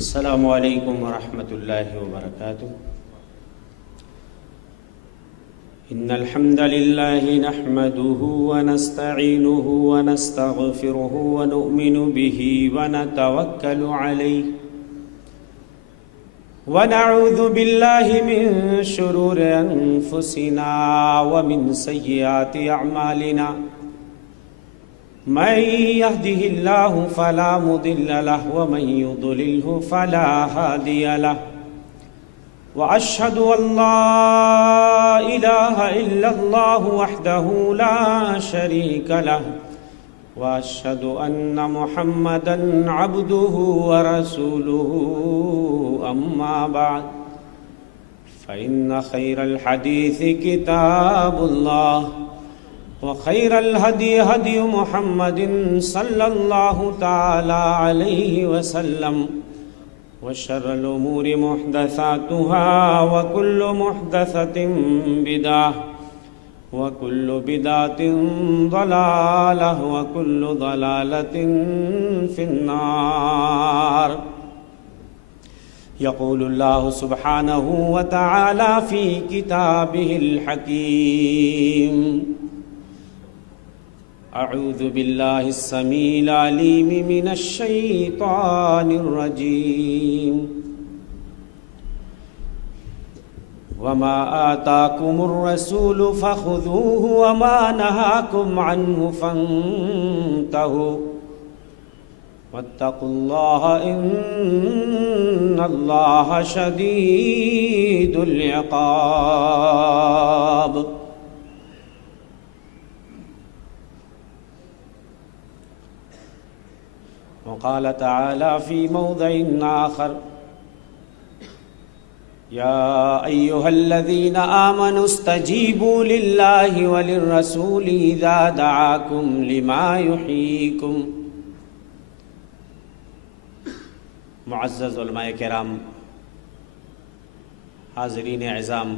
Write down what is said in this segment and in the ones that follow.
السلام علیکم ورحمۃ اللہ وبرکاتہ۔ ان الحمد للہ نحمده ونستعینه ونستغفره ونؤمن به ونتوکل علیہ ونعوذ باللہ من شرور انفسنا ومن سیئات اعمالنا من يهده الله فلا مضل له ومن يضلله فلا هادي له وأشهد أن لا إله إلا الله وحده لا شريك له وأشهد أن محمدا عبده ورسوله أما بعد فإن خير الحديث كتاب الله وخير الهدي هدي محمد صلى الله تعالى عليه وسلم وشر الأمور محدثاتها وكل محدثة بدعة وكل بدعة ضلالة وكل ضلالة في النار۔ يقول الله سبحانه وتعالى في كتابه الحكيم: اعوذ باللہ السمیع العلیم من الشیطان الرجیم وما آتاکم الرسول فخذوه وما نهاکم عنہ فانتہوا واتقوا اللہ ان اللہ شدید العقاب۔ وقال تعالى في موضع آخر: يا أيها الذين آمنوا استجيبوا لله وللرسول إذا دعاكم لما يحييكم۔ معزز علماء کرام، حاضرین اعظام،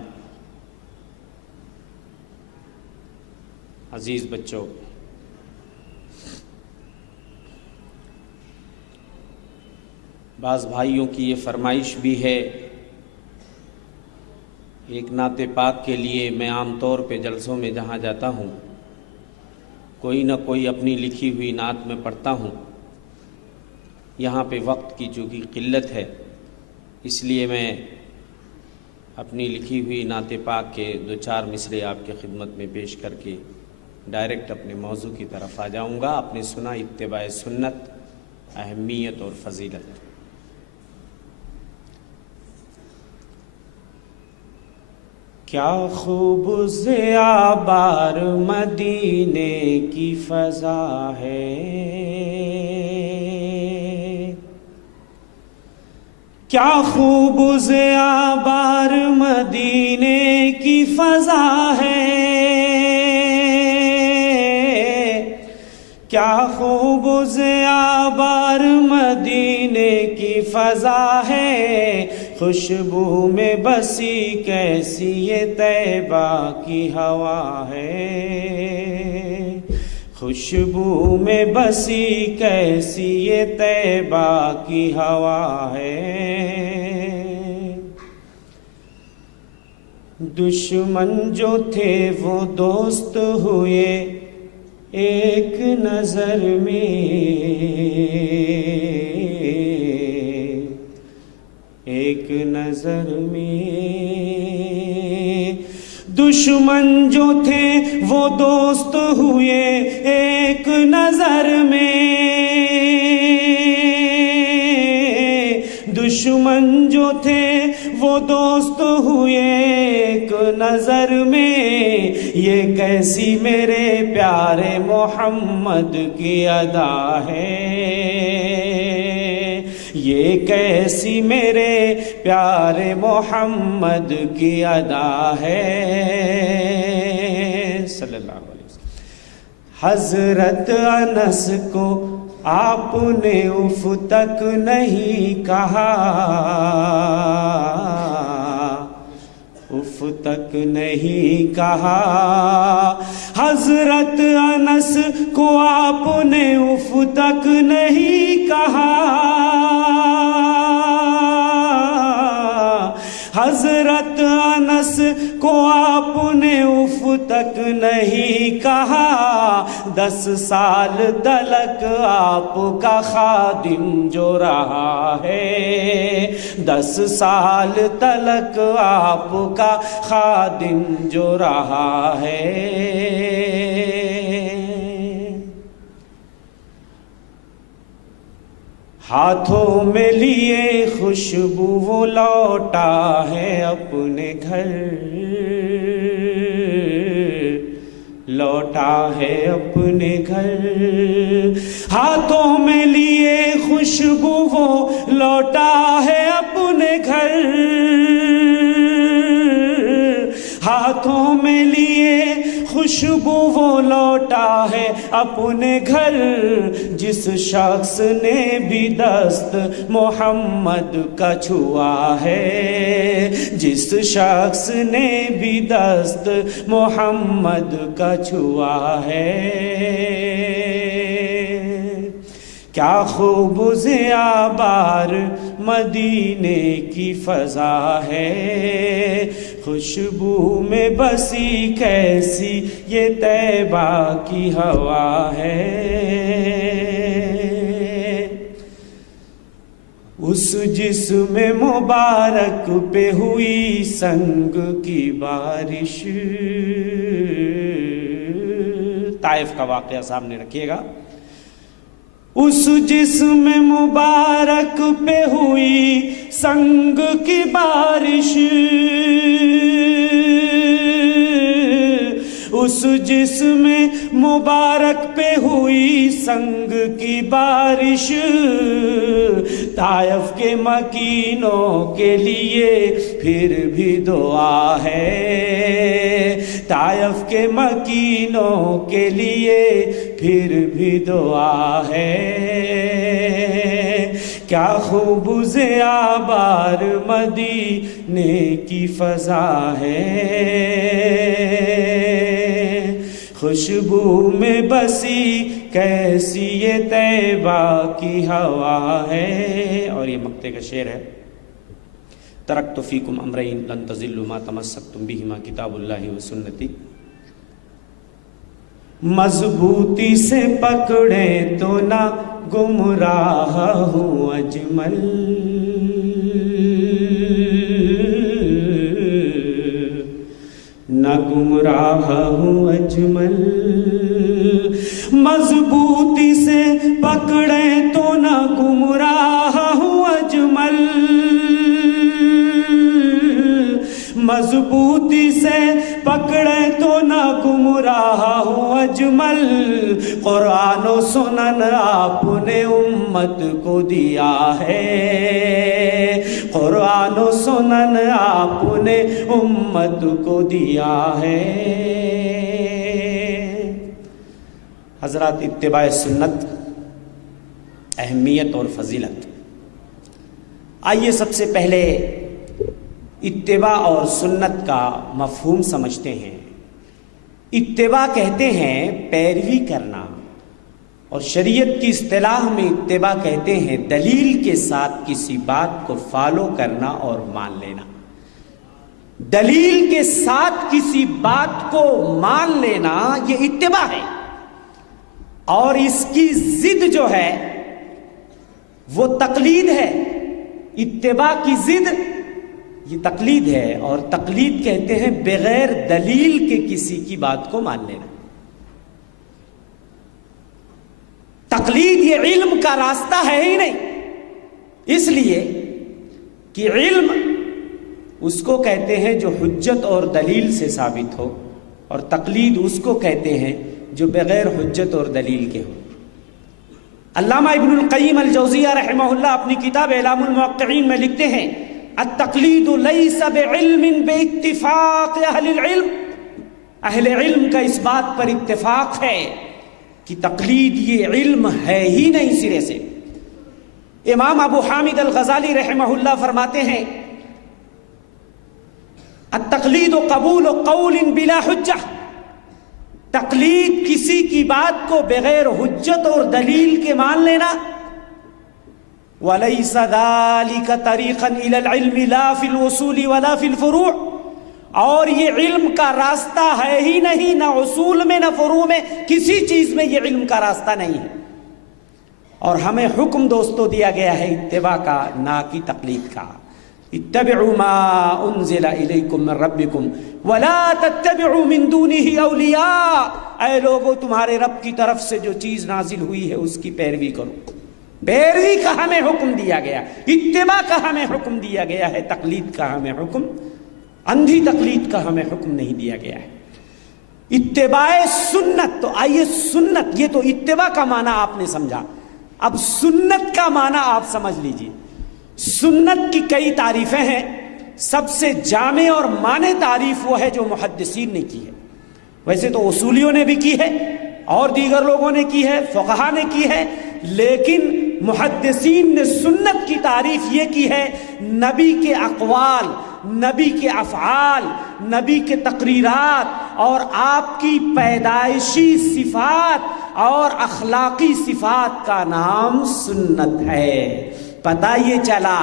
عزیز بچوں، بعض بھائیوں کی یہ فرمائش بھی ہے، ایک نعت پاک کے لیے میں عام طور پہ جلسوں میں جہاں جاتا ہوں کوئی نہ کوئی اپنی لکھی ہوئی نعت میں پڑھتا ہوں۔ یہاں پہ وقت کی چونکہ قلت ہے، اس لیے میں اپنی لکھی ہوئی نعت پاک کے دو چار مصرے آپ کی خدمت میں پیش کر کے ڈائریکٹ اپنے موضوع کی طرف آ جاؤں گا۔ آپ نے سنا اتباع سنت، اہمیت اور فضیلت۔ کیا خوب زیابار مدینے کی فضا ہے، کیا خوب زیابار مدینے کی فضا ہے، کیا خوب زیابار مدینے کی فضا ہے، خوشبو میں بسی کیسی یہ طیبہ کی ہوا ہے، خوشبو میں بسی کیسی یہ طیبہ کی ہوا ہے۔ دشمن جو تھے وہ دوست ہوئے ایک نظر میں، ایک نظر میں، دشمن جو تھے وہ دوست ہوئے ایک نظر میں، دشمن جو تھے وہ دوست ہوئے ایک نظر میں، یہ کیسی میرے پیارے محمد کی ادا ہے، یہ کیسی میرے پیارے محمد کی ادا ہے، صلی اللہ علیہ وسلم۔ حضرت انس کو آپ نے اف تک نہیں کہا، اف تک نہیں کہا، حضرت انس کو آپ نے اف تک نہیں کہا، نہیں کہا 10 سال تلک آپ کا خادم جو رہا ہے، 10 سال تلک آپ کا خادم جو رہا ہے۔ ہاتھوں میں لیے خوشبو وہ لوٹا ہے اپنے گھر، لوٹا ہے اپنے گھر۔ ہاتھوں میں لیے خوشبو وہ لوٹا ہے اپنے گھر، ہاتھوں میں لیے خوشبو وہ لوٹا ہے اپنے گھر۔ جس شخص نے بھی دست محمد کا چھوا ہے، جس شخص نے بھی دست محمد کا چھوا ہے۔ کیا خوب زیابار مدینے کی فضا ہے، خوشبو میں بسی کیسی یہ طیبہ کی ہوا ہے۔ اس جسم مبارک پہ ہوئی سنگ کی بارش، طائف کا واقعہ سامنے رکھیے گا۔ اس جسم مبارک پہ ہوئی سنگ کی بارش، اس جسم مبارک پہ ہوئی سنگ کی بارش۔ طائف کے مکینوں کے لیے پھر بھی دعا ہے، طائف کے مکینوں کے لیے پھر بھی دعا ہے۔ کیا خوب زیابار مدینے کی فضا ہے، خوشبو میں بسی کیسی یہ طیبہ کی ہوا ہے۔ اور یہ مقطع کا شعر ہے، ترکت فیکم امرین لن تضلوا ما تمسکتم بہما کتاب اللہ و سنتی۔ مضبوطی سے پکڑے تو نہ گمراہ ہوں اجمل، نہ گمراہ ہوں اجمل۔ مضبوطی سے پکڑے تو نہ گمراہ ہوں اجمل، مضبوطی سے پکڑے تو نہ گمراہ ہوں اجمل۔ قرآن و سنن آپ نے امت کو دیا ہے، قرآن و سنن آپ نے امت کو دیا ہے۔ حضرات، اتباع سنت، اہمیت اور فضیلت۔ آئیے سب سے پہلے اتباع اور سنت کا مفہوم سمجھتے ہیں۔ اتباع کہتے ہیں پیروی کرنا، اور شریعت کی اصطلاح میں اتباع کہتے ہیں دلیل کے ساتھ کسی بات کو فالو کرنا اور مان لینا۔ دلیل کے ساتھ کسی بات کو مان لینا یہ اتباع ہے، اور اس کی ضد جو ہے وہ تقلید ہے۔ اتباع کی ضد یہ تقلید ہے، اور تقلید کہتے ہیں بغیر دلیل کے کسی کی بات کو مان لینا۔ تقلید یہ علم کا راستہ ہے ہی نہیں، اس لیے کہ علم اس کو کہتے ہیں جو حجت اور دلیل سے ثابت ہو، اور تقلید اس کو کہتے ہیں جو بغیر حجت اور دلیل کے ہو۔ علامہ ابن القیم الجوزیہ رحمہ اللہ اپنی کتاب اعلام الموقعین میں لکھتے ہیں، التقلید لیس بعلم باتفاق اہل العلم۔ اہل علم کا اس بات پر اتفاق ہے کہ تقلید یہ علم ہے ہی نہیں سرے سے۔ امام ابو حامد الغزالی رحمہ اللہ فرماتے ہیں، التقلید قبول قول بلا حجہ، تقلید کسی کی بات کو بغیر حجت اور دلیل کے مان لینا۔ وَلَيْسَ ذَلِكَ طَرِيقًا إِلَى الْعِلْمِ لَا فِي الْوُصُولِ وَلَا فِي الْفُرُوعِ، اور یہ علم کا راستہ ہے ہی نہیں، نہ اصول میں نہ فروع میں، کسی چیز میں یہ علم کا راستہ نہیں ہے۔ اور ہمیں حکم دوستو دیا گیا ہے اتباع کا، نہ کی تقلید کا۔ اتبعوا ما انزل الیکم من ربکم ولا تتبعوا من دونہ اولیاء، اے لوگو تمہارے رب کی طرف سے جو چیز نازل ہوئی ہے اس کی پیروی کرو۔ پیروی کا ہمیں حکم دیا گیا، اتباع کا ہمیں حکم دیا گیا ہے، تقلید کا ہمیں حکم، اندھی تقلید کا ہمیں حکم نہیں دیا گیا ہے۔ اتباع سنت، تو آئیے سنت، یہ تو اتباع کا معنی آپ نے سمجھا، اب سنت کا معنی آپ سمجھ لیجئے۔ سنت کی کئی تعریفیں ہیں، سب سے جامع اور معنی تعریف وہ ہے جو محدثین نے کی ہے، ویسے تو اصولیوں نے بھی کی ہے اور دیگر لوگوں نے کی ہے، فقہا نے کی ہے، لیکن محدثین نے سنت کی تعریف یہ کی ہے، نبی کے اقوال، نبی کے افعال، نبی کے تقریرات اور آپ کی پیدائشی صفات اور اخلاقی صفات کا نام سنت ہے۔ پتہ یہ چلا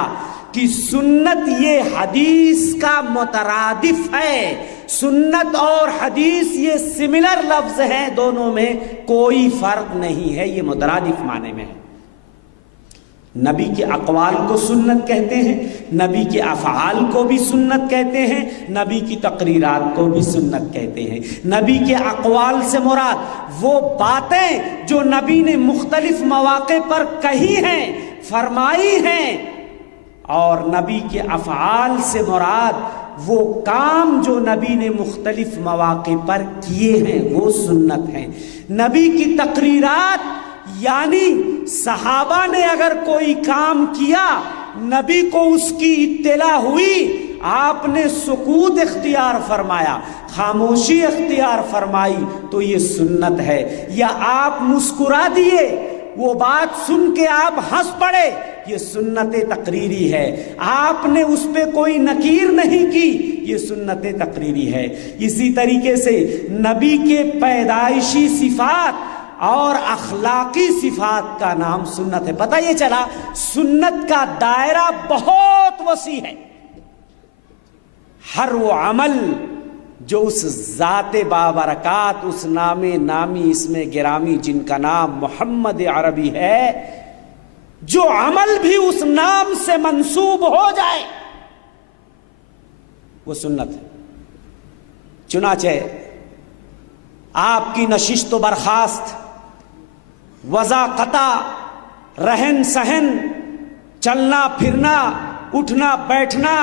کہ سنت یہ حدیث کا مترادف ہے، سنت اور حدیث یہ سملر لفظ ہیں، دونوں میں کوئی فرق نہیں ہے، یہ مترادف معنی میں ہے۔ نبی کے اقوال کو سنت کہتے ہیں، نبی کے افعال کو بھی سنت کہتے ہیں، نبی کی تقریرات کو بھی سنت کہتے ہیں۔ نبی کے اقوال سے مراد وہ باتیں جو نبی نے مختلف مواقع پر کہی ہیں، فرمائی ہیں، اور نبی کے افعال سے مراد وہ کام جو نبی نے مختلف مواقع پر کیے ہیں، وہ سنت ہیں۔ نبی کی تقریرات یعنی صحابہ نے اگر کوئی کام کیا، نبی کو اس کی اطلاع ہوئی، آپ نے سکوت اختیار فرمایا، خاموشی اختیار فرمائی، تو یہ سنت ہے۔ یا آپ مسکرا دیے، وہ بات سن کے آپ ہنس پڑے، یہ سنت تقریری ہے۔ آپ نے اس پہ کوئی نکیر نہیں کی، یہ سنت تقریری ہے۔ اسی طریقے سے نبی کے پیدائشی صفات اور اخلاقی صفات کا نام سنت ہے۔ پتہ یہ چلا سنت کا دائرہ بہت وسیع ہے، ہر وہ عمل جو اس ذات بابرکات، اس نام نامی، اسم گرامی جن کا نام محمد عربی ہے، جو عمل بھی اس نام سے منسوب ہو جائے وہ سنت ہے۔ چنانچہ آپ کی نشست و برخاست، وضاقتہ، رہن سہن، چلنا پھرنا، اٹھنا بیٹھنا،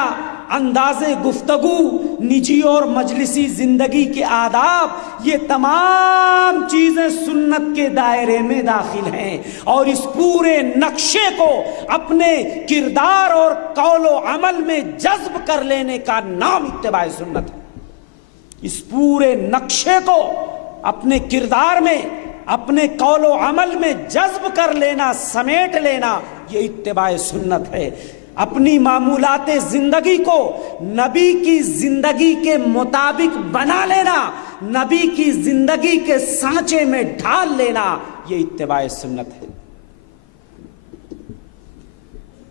انداز گفتگو، نجی اور مجلسی زندگی کے آداب، یہ تمام چیزیں سنت کے دائرے میں داخل ہیں، اور اس پورے نقشے کو اپنے کردار اور قول و عمل میں جذب کر لینے کا نام اتباع سنت ہے۔ اس پورے نقشے کو اپنے کردار میں، اپنے قول و عمل میں جذب کر لینا، سمیٹ لینا، یہ اتباع سنت ہے۔ اپنی معمولات زندگی کو نبی کی زندگی کے مطابق بنا لینا، نبی کی زندگی کے سانچے میں ڈھال لینا، یہ اتباع سنت ہے۔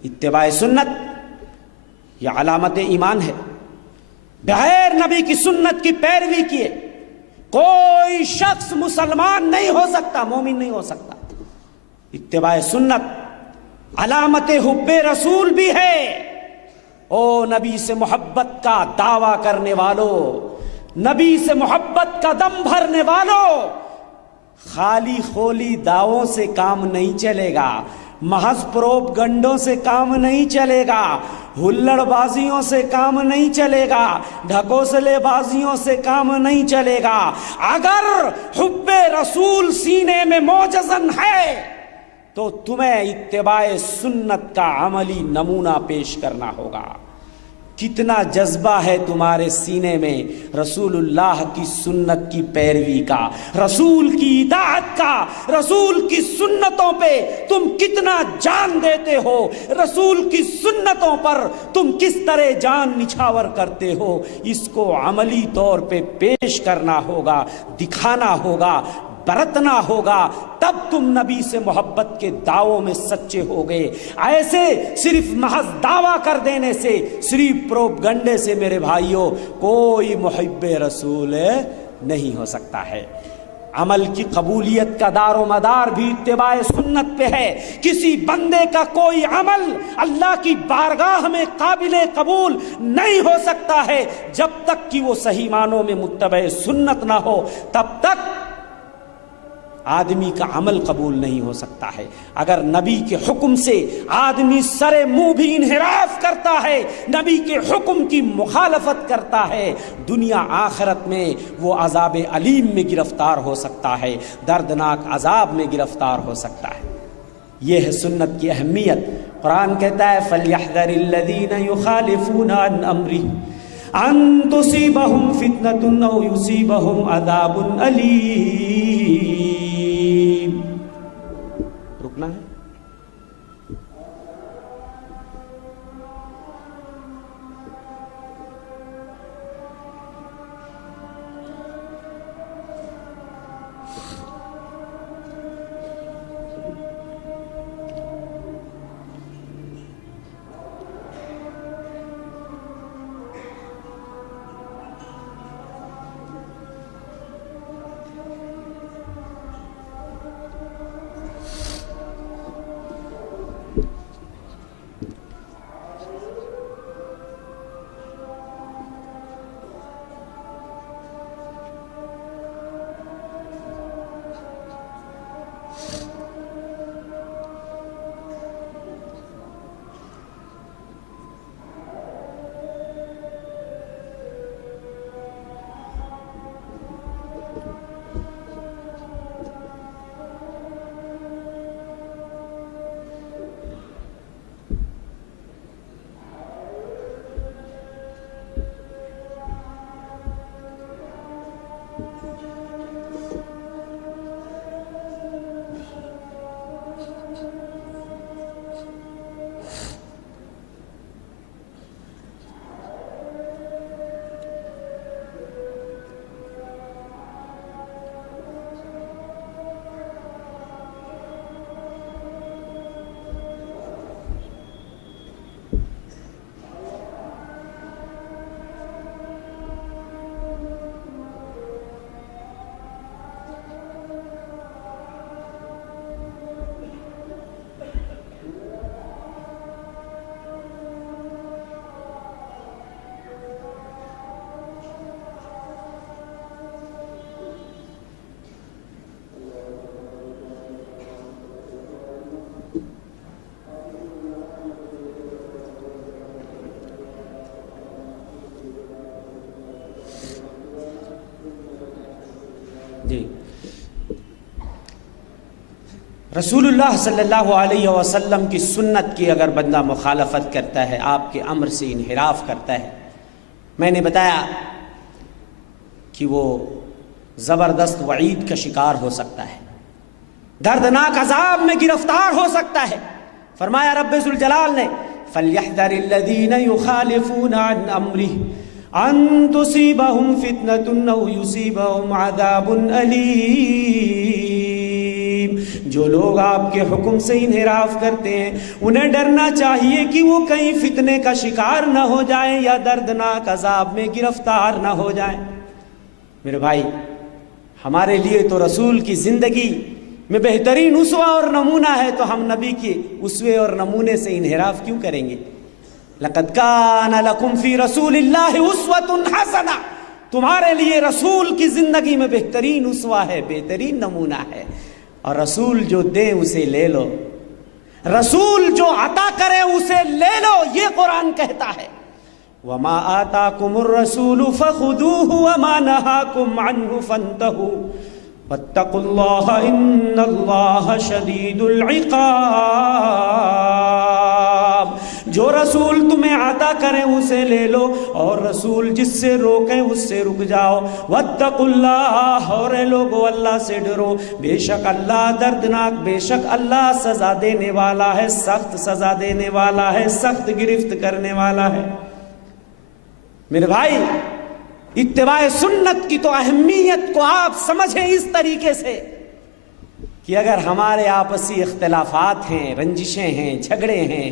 اتباع سنت یہ علامت ایمان ہے۔ بغیر نبی کی سنت کی پیروی کیے کوئی شخص مسلمان نہیں ہو سکتا، مومن نہیں ہو سکتا۔ اتباع سنت علامت حب رسول بھی ہے۔ او نبی سے محبت کا دعویٰ کرنے والوں، نبی سے محبت کا دم بھرنے والوں، خالی خولی دعووں سے کام نہیں چلے گا، محض پروپ گنڈوں سے کام نہیں چلے گا، ہلڑ بازیوں سے کام نہیں چلے گا، ڈھکوسلے بازیوں سے کام نہیں چلے گا۔ اگر حب رسول سینے میں موجزن ہے تو تمہیں اتباع سنت کا عملی نمونہ پیش کرنا ہوگا۔ کتنا جذبہ ہے تمہارے سینے میں رسول اللہ کی سنت کی پیروی کا، رسول کی اطاعت کا، رسول کی سنتوں پہ تم کتنا جان دیتے ہو، رسول کی سنتوں پر تم کس طرح جان نچھاور کرتے ہو، اس کو عملی طور پہ پیش کرنا ہوگا، دکھانا ہوگا، برتنا ہوگا، تب تم نبی سے محبت کے دعووں میں سچے ہوگے۔ ایسے صرف محض دعویٰ کر دینے سے، صرف پروپگنڈے سے میرے بھائیوں کوئی محب رسول نہیں ہو سکتا ہے۔ عمل کی قبولیت کا دار و مدار بھی اتباع سنت پہ ہے۔ کسی بندے کا کوئی عمل اللہ کی بارگاہ میں قابل قبول نہیں ہو سکتا ہے جب تک کہ وہ صحیح معنوں میں متبع سنت نہ ہو، تب تک آدمی کا عمل قبول نہیں ہو سکتا ہے۔ اگر نبی کے حکم سے آدمی سرے منہ بھی انحراف کرتا ہے، نبی کے حکم کی مخالفت کرتا ہے، دنیا آخرت میں وہ عذاب علیم میں گرفتار ہو سکتا ہے، دردناک عذاب میں گرفتار ہو سکتا ہے۔ یہ ہے سنت کی اہمیت۔ قرآن کہتا ہے فَلْيَحْذَرِ الَّذِينَ يُخَالِفُونَ عَنْ أَمْرِهِ أَن تُصِيبَهُمْ فِتْنَةٌ أَوْ يُصِيبَهُمْ عَذَابٌ أَلِيمٌ۔ رکنا ہے۔ جی رسول اللہ صلی اللہ علیہ وسلم کی سنت کی اگر بندہ مخالفت کرتا ہے، آپ کے امر سے انحراف کرتا ہے، میں نے بتایا کہ وہ زبردست وعید کا شکار ہو سکتا ہے، دردناک عذاب میں گرفتار ہو سکتا ہے۔ فرمایا رب ذوالجلال نے فَلْيَحْذَرِ الَّذِينَ يُخَالِفُونَ عَنْ أَمْرِهِ أَن تُصِيبَهُمْ فِتْنَةٌ أَوْ يُصِيبَهُمْ عَذَابٌ أَلِيمٌ۔ جو لوگ آپ کے حکم سے انحراف کرتے ہیں انہیں ڈرنا چاہیے کہ وہ کہیں فتنے کا شکار نہ ہو جائیں یا دردناک عذاب میں گرفتار نہ ہو جائیں۔ میرے بھائی، ہمارے لیے تو رسول کی زندگی میں بہترین اسوہ اور نمونہ ہے، تو ہم نبی کے اسوے اور نمونے سے انحراف کیوں کریں گے؟ لَقَدْ كَانَ لَكُمْ فِي رَسُولِ اللَّهِ أُسْوَةٌ حَسَنَةٌ، تمہارے لیے رسول کی زندگی میں بہترین اسوہ ہے، بہترین نمونہ ہے، اور رسول جو دے اسے لے لو، رسول جو عطا کرے اسے لے لو، یہ قرآن کہتا ہے۔ وَمَا آتَاكُمُ الرَّسُولُ فَخُذُوهُ وَمَا نَهَاكُمْ عَنْهُ فَانْتَهُوا وَاتَّقُوا اللَّهَ إِنَّ اللَّهَ شَدِيدُ الْعِقَابِ۔ جو رسول تمہیں عطا کریں اسے لے لو، اور رسول جس سے روکیں اس سے رک جاؤ۔ وَاتَّقُوا اللَّهَ، اور اے لوگو اللہ سے ڈرو، بے شک اللہ دردناک، بے شک اللہ سزا دینے والا ہے، سخت سزا دینے والا ہے، سخت گرفت کرنے والا ہے۔ میرے بھائی، اتباع سنت کی تو اہمیت کو آپ سمجھیں اس طریقے سے کہ اگر ہمارے آپسی اختلافات ہیں، رنجشیں ہیں، جھگڑے ہیں،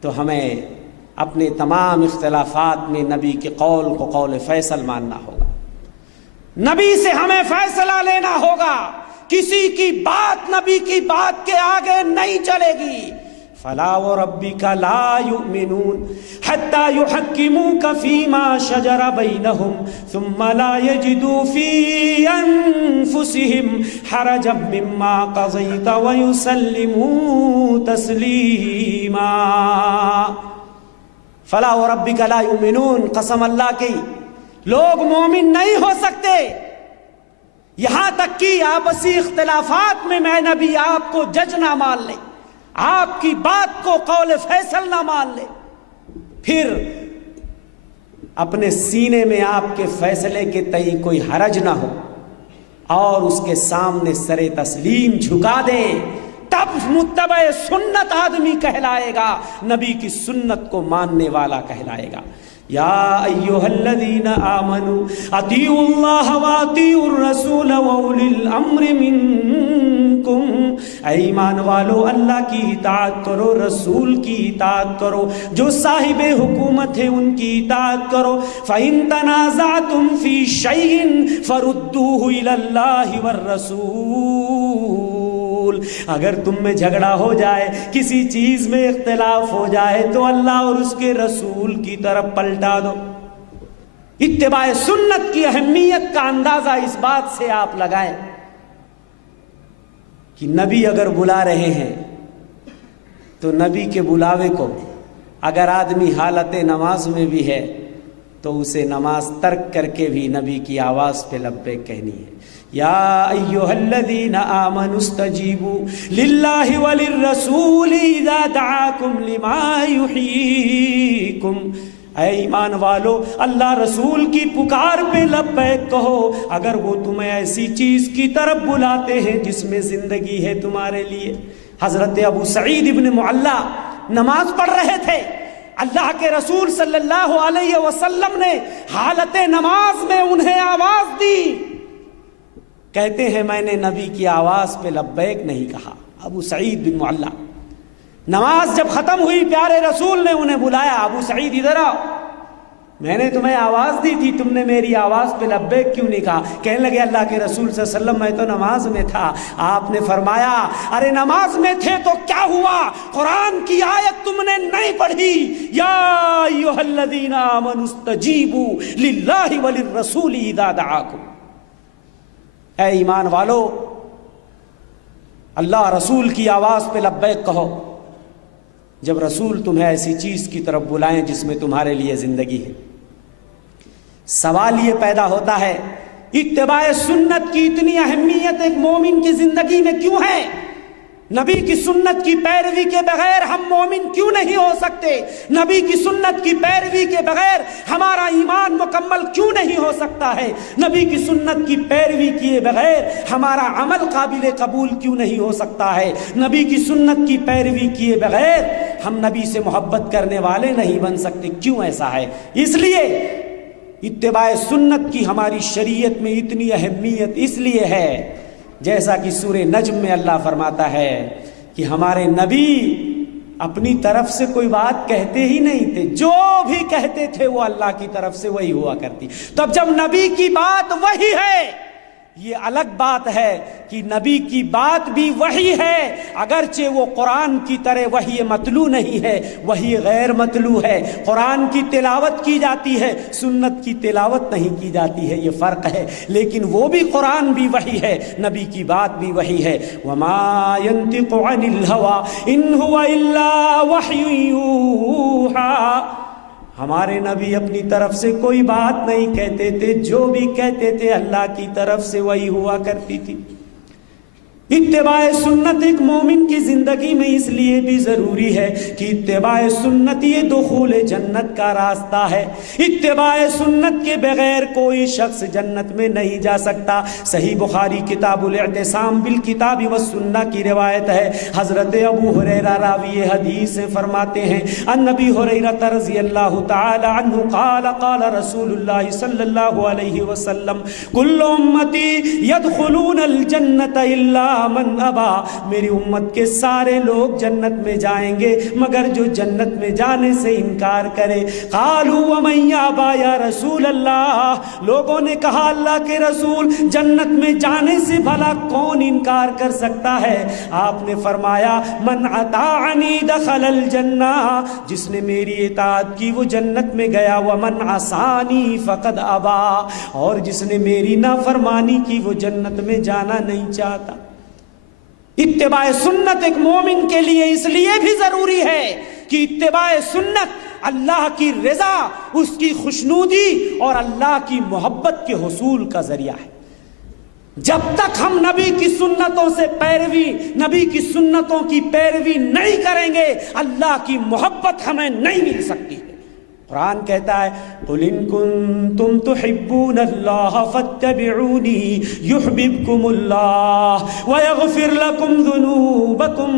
تو ہمیں اپنے تمام اختلافات میں نبی کے قول کو قول فیصل ماننا ہوگا، نبی سے ہمیں فیصلہ لینا ہوگا، کسی کی بات نبی کی بات کے آگے نہیں چلے گی۔ فلا وربک لا یؤمنون حتی یحکموک فیما شجر بینہم ثم لا یجدوا فی انفسہم حرجا مما قضیت ویسلموا تسلیما۔ فلا وربک لا یؤمنون، قسم اللہ کی لوگ مومن نہیں ہو سکتے یہاں تک کہ آپسی اختلافات میں میں نبی آپ کو جج نہ مان لے، آپ کی بات کو قول فیصل نہ مان لے، پھر اپنے سینے میں آپ کے فیصلے کے تئیں کوئی حرج نہ ہو اور اس کے سامنے سر تسلیم جھکا دے، تب متبع سنت آدمی کہلائے گا، نبی کی سنت کو ماننے والا کہلائے گا۔ یا ایھا الذین آمنوا اطیعوا اللہ واطیعوا الرسول واولی الامر منکم، اے ایمان والو اللہ کی اطاعت کرو، رسول کی اطاعت کرو، جو صاحب حکومت ہے ان کی اطاعت کرو۔ فإن تنازعتم فی شیء فردوہ الی اللہ والرسول، اگر تم میں جھگڑا ہو جائے، کسی چیز میں اختلاف ہو جائے تو اللہ اور اس کے رسول کی طرف پلٹا دو۔ اتباع سنت کی اہمیت کا اندازہ اس بات سے آپ لگائیں کہ نبی اگر بلا رہے ہیں تو نبی کے بلاوے کو اگر آدمی حالت نماز میں بھی ہے تو اسے نماز ترک کر کے بھی نبی کی آواز پہ لبیک کہنی ہے۔ یا ایھا الذین آمنوا استجیبوا للہ وللرسول اذا دعاکم لما یحییکم، اے ایمان والو اللہ رسول کی پکار پہ لبیک کہو اگر وہ تمہیں ایسی چیز کی طرف بلاتے ہیں جس میں زندگی ہے تمہارے لیے۔ حضرت ابو سعید ابن معلّہ نماز پڑھ رہے تھے، اللہ کے رسول صلی اللہ علیہ وسلم نے حالت نماز میں انہیں آواز دی، کہتے ہیں میں نے نبی کی آواز پہ لبیک نہیں کہا۔ ابو سعید بن معلّہ، نماز جب ختم ہوئی پیارے رسول نے انہیں بلایا، ابو سعید ادھر آؤ، میں نے تمہیں آواز دی تھی، تم نے میری آواز پہ لبیک کیوں نہیں کہا؟ کہنے لگے اللہ کے رسول صلی اللہ علیہ وسلم میں تو نماز میں تھا۔ آپ نے فرمایا ارے نماز میں تھے تو کیا ہوا، قرآن کی آیت تم نے نہیں پڑھی، یا ایھا الذین آمنوا استجیبوا للہ وللرسول اذا دعاکم، اے ایمان والو اللہ رسول کی آواز پہ لبیک کہو جب رسول تمہیں ایسی چیز کی طرف بلائیں جس میں تمہارے لیے زندگی ہے۔ سوال یہ پیدا ہوتا ہے اتباع سنت کی اتنی اہمیت ایک مومن کی زندگی میں کیوں ہے؟ نبی کی سنت کی پیروی کے بغیر ہم مومن کیوں نہیں ہو سکتے؟ نبی کی سنت کی پیروی کے بغیر ہمارا ایمان مکمل کیوں نہیں ہو سکتا ہے؟ نبی کی سنت کی پیروی کیے بغیر ہمارا عمل قابل قبول کیوں نہیں ہو سکتا ہے؟ نبی کی سنت کی پیروی کیے بغیر ہم نبی سے محبت کرنے والے نہیں بن سکتے۔ کیوں ایسا ہے؟ اس لیے اتباع سنت کی ہماری شریعت میں اتنی اہمیت اس لیے ہے، جیسا کہ سورہ نجم میں اللہ فرماتا ہے کہ ہمارے نبی اپنی طرف سے کوئی بات کہتے ہی نہیں تھے، جو بھی کہتے تھے وہ اللہ کی طرف سے وہی ہوا کرتی۔ تب جب نبی کی بات وہی ہے، یہ الگ بات ہے کہ نبی کی بات بھی وحی ہے، اگرچہ وہ قرآن کی طرح وحی متلو نہیں ہے، وحی غیر متلو ہے۔ قرآن کی تلاوت کی جاتی ہے، سنت کی تلاوت نہیں کی جاتی ہے، یہ فرق ہے، لیکن وہ بھی قرآن بھی وحی ہے، نبی کی بات بھی وحی ہے۔ وما ينطق عن الهوى ان هو الا وحی یوحی، ہمارے نبی اپنی طرف سے کوئی بات نہیں کہتے تھے، جو بھی کہتے تھے اللہ کی طرف سے وہی ہوا کرتی تھی۔ اتباع سنت ایک مومن کی زندگی میں اس لیے بھی ضروری ہے کہ اتباع سنت یہ دخول جنت کا راستہ ہے۔ اتباع سنت کے بغیر کوئی شخص جنت میں نہیں جا سکتا۔ صحیح بخاری کتاب الاعتصام بالکتاب والسنہ کی روایت ہے، حضرت ابو ہریرہ راوی حدیث فرماتے ہیں ان ابی ہریرہ رضی اللہ تعالی عنہ قال قال رسول اللہ صلی اللہ علیہ وسلم کل امتی يدخلون الجنة الا من ابا، میری امت کے سارے لوگ جنت میں جائیں گے مگر جو جنت میں جانے سے انکار کرے۔ قالوا ومن یابا یا رسول اللہ، لوگوں نے کہا اللہ کے رسول جنت میں جانے سے بھلا کون انکار کر سکتا ہے؟ آپ نے فرمایا من اطاعنی دخل الجنہ، جس نے میری اطاعت کی وہ جنت میں گیا، ومن عصانی فقد ابا، اور جس نے میری نافرمانی کی وہ جنت میں جانا نہیں چاہتا۔ اتباع سنت ایک مومن کے لیے اس لیے بھی ضروری ہے کہ اتباع سنت اللہ کی رضا، اس کی خوشنودی اور اللہ کی محبت کے حصول کا ذریعہ ہے۔ جب تک ہم نبی کی سنتوں سے پیروی، نبی کی سنتوں کی پیروی نہیں کریں گے، اللہ کی محبت ہمیں نہیں مل سکتی ہے۔ قرآن کہتا ہے قُلْ إِن كُنتُمْ تُحِبُّونَ اللَّهَ فَاتَّبِعُونِي يُحْبِبْكُمُ اللَّهُ وَيَغْفِرْ لَكُمْ ذُنُوبَكُمْ۔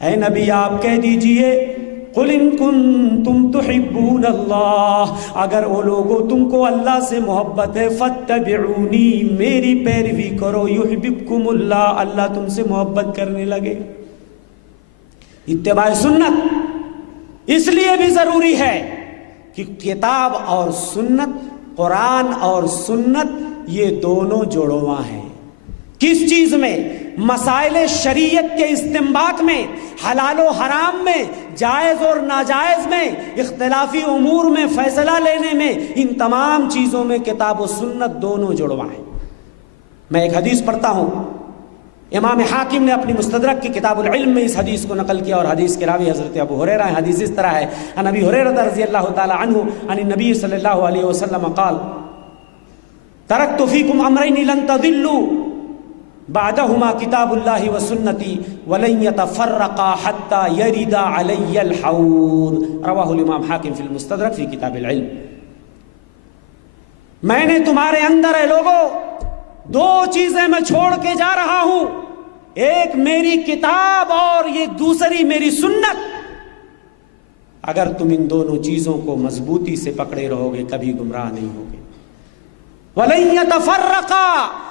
اے نبی آپ کہہ دیجئے قُلْ إِن كُنتُمْ تُحِبُّونَ اللَّهَ، اگر وہ لوگوں تم کو اللہ سے محبت ہے، فَاتَّبِعُونِي، میری پیروی کرو، يُحْبِبْكُمُ اللَّهُ، اللہ تم سے محبت کرنے لگے۔ اتباع سنت اس لیے بھی ضروری ہے کہ کتاب اور سنت، قرآن اور سنت یہ دونوں جڑواں ہیں۔ کس چیز میں؟ مسائل شریعت کے استنباط میں، حلال و حرام میں، جائز اور ناجائز میں، اختلافی امور میں فیصلہ لینے میں، ان تمام چیزوں میں کتاب و سنت دونوں جڑواں ہیں۔ میں ایک حدیث پڑھتا ہوں، امام حاکم نے اپنی مستدرک کی کتاب العلم میں اس حدیث کو نقل کیا، اور حدیث کے راوی حضرت ابو ہریرہ ہیں۔ حدیث اس طرح ہے، عن ابی ہریرہ رضی اللہ تعالی عنہ عن النبی صلی اللہ علیہ وسلم قال ترکت فیکم امرین لن تضلوا بعدہما کتاب اللہ وسنتی ولن یتفرقا حتی یرد علی الحوض، رواہ الامام حاکم فی المستدرک فی کتاب العلم۔ میں نے تمہارے اندر اے لوگوں دو چیزیں میں چھوڑ کے جا رہا ہوں، ایک میری کتاب اور یہ دوسری میری سنت۔ اگر تم ان دونوں چیزوں کو مضبوطی سے پکڑے رہو گے کبھی گمراہ نہیں ہوگے۔ وَلَن يَتَفَرَّقَا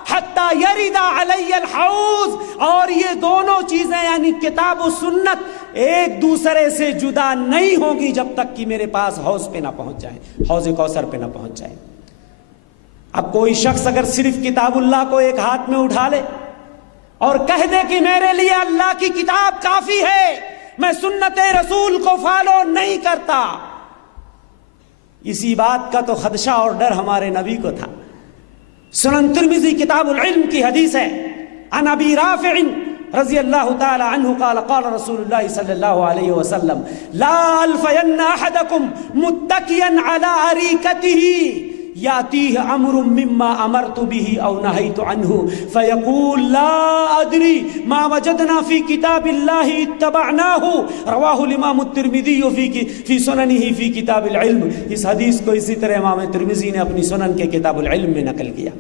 حَتَّى يَرِدَ عَلَيَّ الْحَوْض، اور یہ دونوں چیزیں یعنی کتاب و سنت ایک دوسرے سے جدا نہیں ہوں گی جب تک کہ میرے پاس حوض پہ نہ پہنچ جائیں، حوض کوثر پہ نہ پہنچ جائیں۔ اب کوئی شخص اگر صرف کتاب اللہ کو ایک ہاتھ میں اٹھا لے اور کہہ دے کہ میرے لیے اللہ کی کتاب کافی ہے، میں سنت رسول کو فالو نہیں کرتا، اسی بات کا تو خدشہ اور ڈر ہمارے نبی کو تھا۔ سنن ترمذی کتاب العلم کی حدیث ہے، عن ابی رافع رضی اللہ تعالی عنہ قال قال رسول اللہ صلی اللہ علیہ وسلم لا الفین احدکم متکیا علی اریکتہ یاتیہ امر مما امرت به او نہیت عنہ فیقول لا ادری ما وجدنا فی کتاب اللہ اتبعناہ، رواہ الامام الترمذی فی سننہ فی کتاب العلم۔ اس حدیث کو اسی طرح امام ترمذی نے اپنی سنن کے کتاب العلم میں نقل کیا۔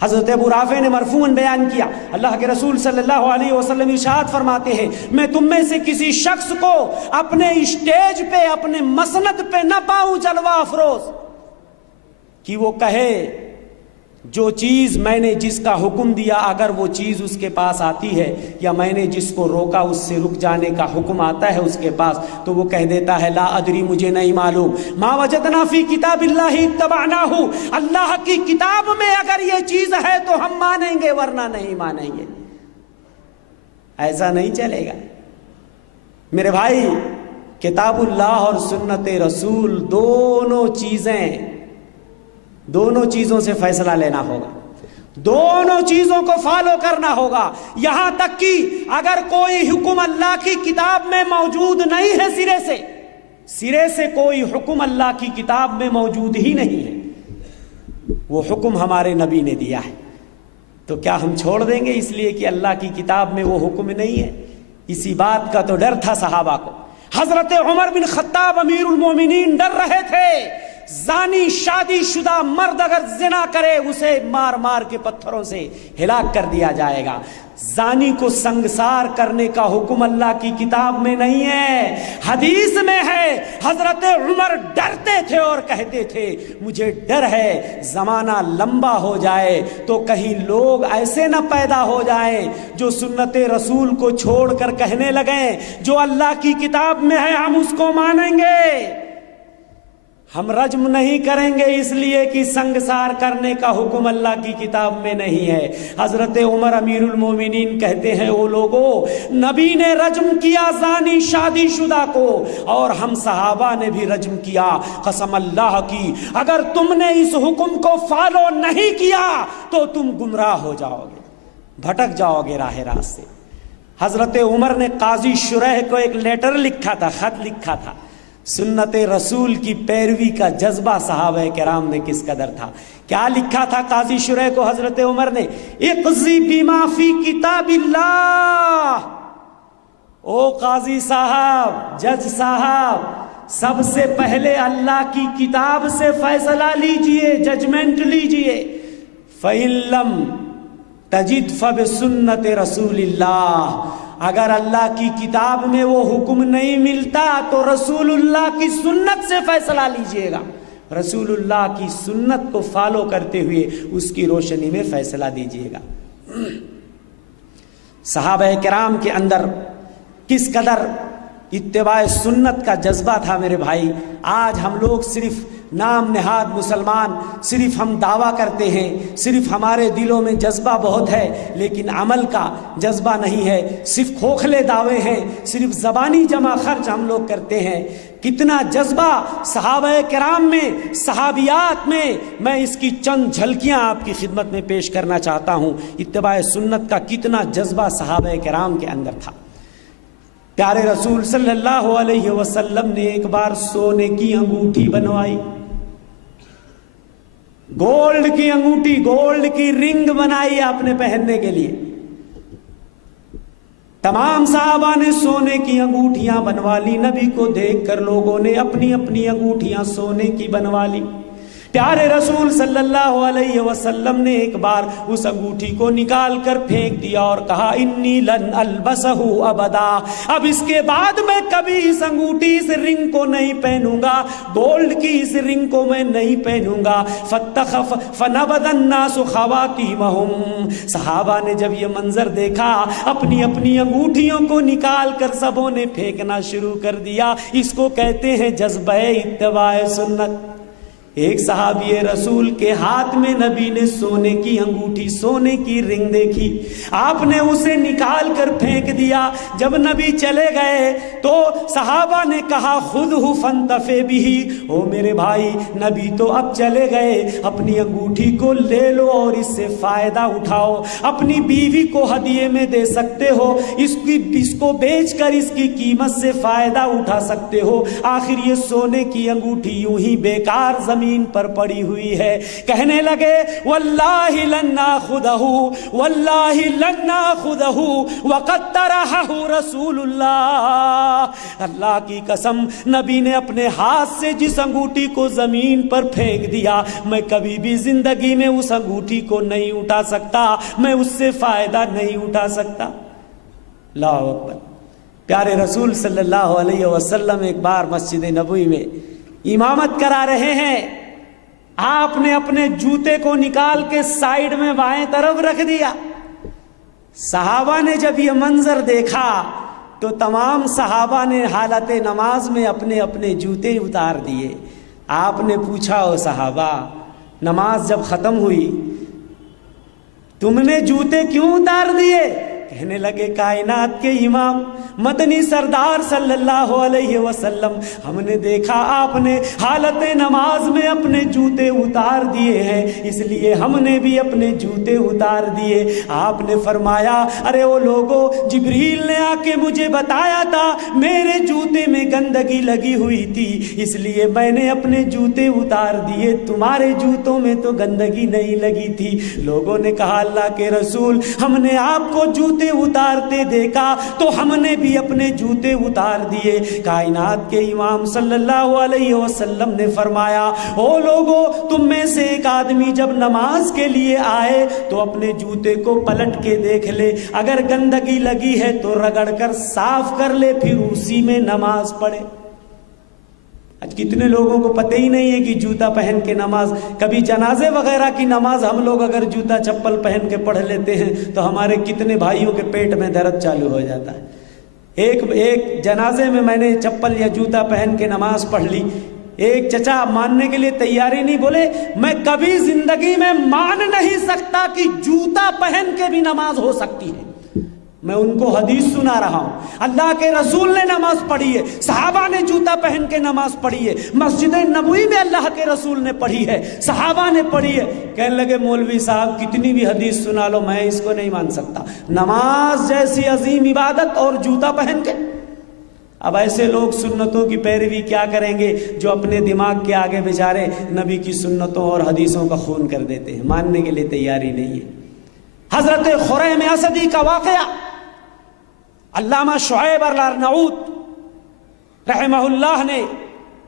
حضرت ابو رافع نے مرفوعاً بیان کیا، اللہ کے رسول صلی اللہ علیہ وسلم ارشاد فرماتے ہیں میں تم میں سے کسی شخص کو اپنے اسٹیج پہ، اپنے مسند پہ نہ پاؤں جلوہ افروز کہ وہ کہے جو چیز میں نے جس کا حکم دیا اگر وہ چیز اس کے پاس آتی ہے، یا میں نے جس کو روکا اس سے رک جانے کا حکم آتا ہے اس کے پاس، تو وہ کہہ دیتا ہے لا ادری، مجھے نہیں معلوم، ما وجدنا فی کتاب اللہ اتبعناہ، اللہ کی کتاب میں اگر یہ چیز ہے تو ہم مانیں گے ورنہ نہیں مانیں گے۔ ایسا نہیں چلے گا میرے بھائی۔ کتاب اللہ اور سنت رسول دونوں چیزوں سے فیصلہ لینا ہوگا، دونوں چیزوں کو فالو کرنا ہوگا، یہاں تک کہ اگر کوئی حکم اللہ کی کتاب میں موجود نہیں ہے، سرے سے کوئی حکم اللہ کی کتاب میں موجود ہی نہیں ہے، وہ حکم ہمارے نبی نے دیا ہے، تو کیا ہم چھوڑ دیں گے اس لیے کہ اللہ کی کتاب میں وہ حکم نہیں ہے؟ اسی بات کا تو ڈر تھا صحابہ کو۔ حضرت عمر بن خطاب امیر المومنین ڈر رہے تھے زانی شادی شدہ مرد اگر زنا کرے اسے مار مار کے پتھروں سے ہلاک کر دیا جائے گا. زانی کو سنگسار کرنے کا حکم اللہ کی کتاب میں نہیں ہے، حدیث میں ہے. حضرت عمر ڈرتے تھے اور کہتے تھے مجھے ڈر ہے زمانہ لمبا ہو جائے تو کہیں لوگ ایسے نہ پیدا ہو جائیں جو سنت رسول کو چھوڑ کر کہنے لگیں جو اللہ کی کتاب میں ہے ہم اس کو مانیں گے، ہم رجم نہیں کریں گے اس لیے کہ سنگسار کرنے کا حکم اللہ کی کتاب میں نہیں ہے. حضرت عمر امیر المومنین کہتے ہیں او لوگوں، نبی نے رجم کیا زانی شادی شدہ کو اور ہم صحابہ نے بھی رجم کیا. قسم اللہ کی اگر تم نے اس حکم کو فالو نہیں کیا تو تم گمراہ ہو جاؤ گے، بھٹک جاؤ گے راہ راست سے. حضرت عمر نے قاضی شریح کو ایک لیٹر لکھا تھا، خط لکھا تھا. سنت رسول کی پیروی کا جذبہ صحابہ کرام میں کس قدر تھا. کیا لکھا تھا قاضی شریح کو حضرت عمر نے؟ اقضی بما فی کتاب اللہ. او قاضی صاحب، جج صاحب، سب سے پہلے اللہ کی کتاب سے فیصلہ لیجئے، ججمنٹ لیجئے. فَإِن لَّمْ تَجِدْ فَبِسُنَّتِ رَسُولِ اللَّهِ. اگر اللہ کی کتاب میں وہ حکم نہیں ملتا تو رسول اللہ کی سنت سے فیصلہ لیجئے گا. رسول اللہ کی سنت کو فالو کرتے ہوئے اس کی روشنی میں فیصلہ دیجئے گا. صحابہ کرام کے اندر کس قدر اتباع سنت کا جذبہ تھا میرے بھائی. آج ہم لوگ صرف نام نہاد مسلمان، صرف ہم دعویٰ کرتے ہیں، صرف ہمارے دلوں میں جذبہ بہت ہے لیکن عمل کا جذبہ نہیں ہے. صرف کھوکھلے دعوے ہیں، صرف زبانی جمع خرچ ہم لوگ کرتے ہیں. کتنا جذبہ صحابہ کرام میں، صحابیات میں اس کی چند جھلکیاں آپ کی خدمت میں پیش کرنا چاہتا ہوں. اتباع سنت کا کتنا جذبہ صحابہ کرام کے اندر تھا. پیارے رسول صلی اللہ علیہ وسلم نے ایک بار سونے کی انگوٹھی بنوائی، گولڈ کی انگوٹھی، گولڈ کی رنگ بنائی اپنے پہننے کے لیے. تمام صحابہ نے سونے کی انگوٹھیاں بنوا لی. نبی کو دیکھ کر لوگوں نے اپنی اپنی انگوٹھیاں سونے کی بنوا لی. پیارے رسول صلی اللہ علیہ وسلم نے ایک بار اس انگوٹھی کو نکال کر پھینک دیا اور کہا انی لن البسہ ابدا. اب اس کے بعد میں کبھی اس انگوٹھی، اس رنگ کو نہیں پہنوں گا، گولڈ کی اس رنگ کو میں نہیں پہنوں گا. فنبذ الناس خواتیمہم. صحابہ نے جب یہ منظر دیکھا اپنی اپنی انگوٹھیوں کو نکال کر سبوں نے پھینکنا شروع کر دیا. اس کو کہتے ہیں جذبہ اتباع سنت. ایک صحابی رسول کے ہاتھ میں نبی نے سونے کی انگوٹھی، سونے کی رنگ دیکھی، آپ نے اسے نکال کر پھینک دیا. جب نبی چلے گئے تو صحابہ نے کہا خذہ فانتفع بہ. او میرے بھائی، نبی تو اب چلے گئے، اپنی انگوٹھی کو لے لو اور اس سے فائدہ اٹھاؤ. اپنی بیوی کو ہدیے میں دے سکتے ہو، اس کو بیچ کر اس کی قیمت سے فائدہ اٹھا سکتے ہو. آخر یہ سونے کی انگوٹھی یوں ہی بیکار زمین پر پڑی ہوئی ہے. کہنے لگے واللہ لن ناخذہ، واللہ لن ناخذہ وقد طرحہ رسول اللہ. اللہ کی قسم، نبی نے اپنے ہاتھ سے جس انگوٹھی کو زمین پر پھینک دیا، میں کبھی بھی زندگی میں اس انگوٹھی کو نہیں اٹھا سکتا، میں اس سے فائدہ نہیں اٹھا سکتا. اللہ اکبر. پیارے رسول صلی اللہ علیہ وسلم ایک بار مسجد نبوی میں امامت کرا رہے ہیں. آپ نے اپنے جوتے کو نکال کے سائیڈ میں بائیں طرف رکھ دیا. صحابہ نے جب یہ منظر دیکھا تو تمام صحابہ نے حالت نماز میں اپنے اپنے جوتے اتار دیے. آپ نے پوچھا او صحابہ، نماز جب ختم ہوئی تم نے جوتے کیوں اتار دیے؟ کہنے لگے کائنات کے امام مدنی سردار صلی اللہ علیہ وسلم، ہم نے دیکھا آپ نے حالت نماز میں اپنے جوتے اتار دیے ہیں، اس لیے ہم نے بھی اپنے جوتے اتار دیے. آپ نے فرمایا ارے وہ لوگوں، جبریل نے آ کے مجھے بتایا تھا میرے جوتے میں گندگی لگی ہوئی تھی، اس لیے میں نے اپنے جوتے اتار دیے، تمہارے جوتوں میں تو گندگی نہیں لگی تھی. لوگوں نے کہا اللہ کے رسول، ہم نے آپ کو جوتے جوتے اتارتے دیکھا تو ہم نے بھی اپنے جوتے اتار دیے۔ کائنات کے امام صلی اللہ علیہ وسلم نے فرمایا، او لوگو، تم میں سے ایک آدمی جب نماز کے لیے آئے تو اپنے جوتے کو پلٹ کے دیکھ لے، اگر گندگی لگی ہے تو رگڑ کر صاف کر لے، پھر اسی میں نماز پڑھے۔ آج کتنے لوگوں کو پتہ ہی نہیں ہے کہ جوتا پہن کے نماز، کبھی جنازے وغیرہ کی نماز ہم لوگ اگر جوتا چپل پہن کے پڑھ لیتے ہیں تو ہمارے کتنے بھائیوں کے پیٹ میں درد چالو ہو جاتا ہے۔ ایک جنازے میں نے چپل یا جوتا پہن کے نماز پڑھ لی، ایک چچا ماننے کے لیے تیاری نہیں، بولے میں کبھی زندگی میں مان نہیں سکتا کہ جوتا پہن کے بھی نماز ہو سکتی ہے۔ میں ان کو حدیث سنا رہا ہوں، اللہ کے رسول نے نماز پڑھی ہے، صحابہ نے جوتا پہن کے نماز پڑھی ہے، مسجد نبوی میں اللہ کے رسول نے پڑھی ہے، صحابہ نے پڑھی ہے۔ کہنے لگے مولوی صاحب کتنی بھی حدیث سنا لو میں اس کو نہیں مان سکتا، نماز جیسی عظیم عبادت اور جوتا پہن کے۔ اب ایسے لوگ سنتوں کی پیروی کیا کریں گے جو اپنے دماغ کے آگے بیچارے نبی کی سنتوں اور حدیثوں کا خون کر دیتے ہیں، ماننے کے لیے تیاری نہیں ہے۔ حضرت خریم اسدی کا واقعہ علامہ شعیب الارناؤوط رحمہ اللہ نے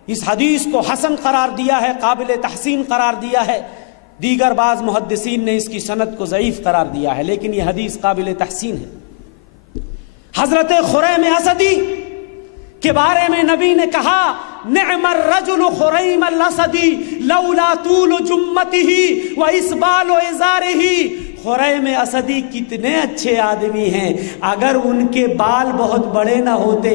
اس حدیث کو حسن قرار دیا ہے، قابل تحسین قرار دیا ہے، دیگر بعض محدثین نے اس کی سند کو ضعیف قرار دیا ہے، لیکن یہ حدیث قابل تحسین ہے۔ حضرت خریم اسدی کے بارے میں نبی نے کہا، نعم الرجل خریم الاسدی لولا طول جمته واسبال ازاره۔ خریم اسدی کتنے اچھے آدمی ہیں، اگر ان کے بال بہت بڑے نہ ہوتے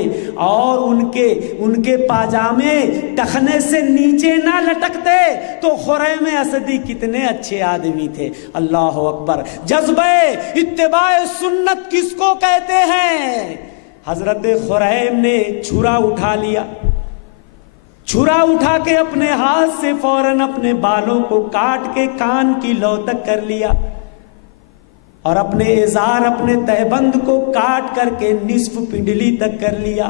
اور ان کے پاجامے ٹخنے سے نیچے نہ لٹکتے تو خریم اسدی کتنے اچھے آدمی تھے۔ اللہ اکبر۔ جذبہ اتباع سنت کس کو کہتے ہیں؟ حضرت خریم نے چھرا اٹھا لیا، چھرا اٹھا کے اپنے ہاتھ سے فوراً اپنے بالوں کو کاٹ کے کان کی لو تک کر لیا اور اپنے ازار اپنے تہبند کو کاٹ کر کے نصف پنڈلی تک کر لیا۔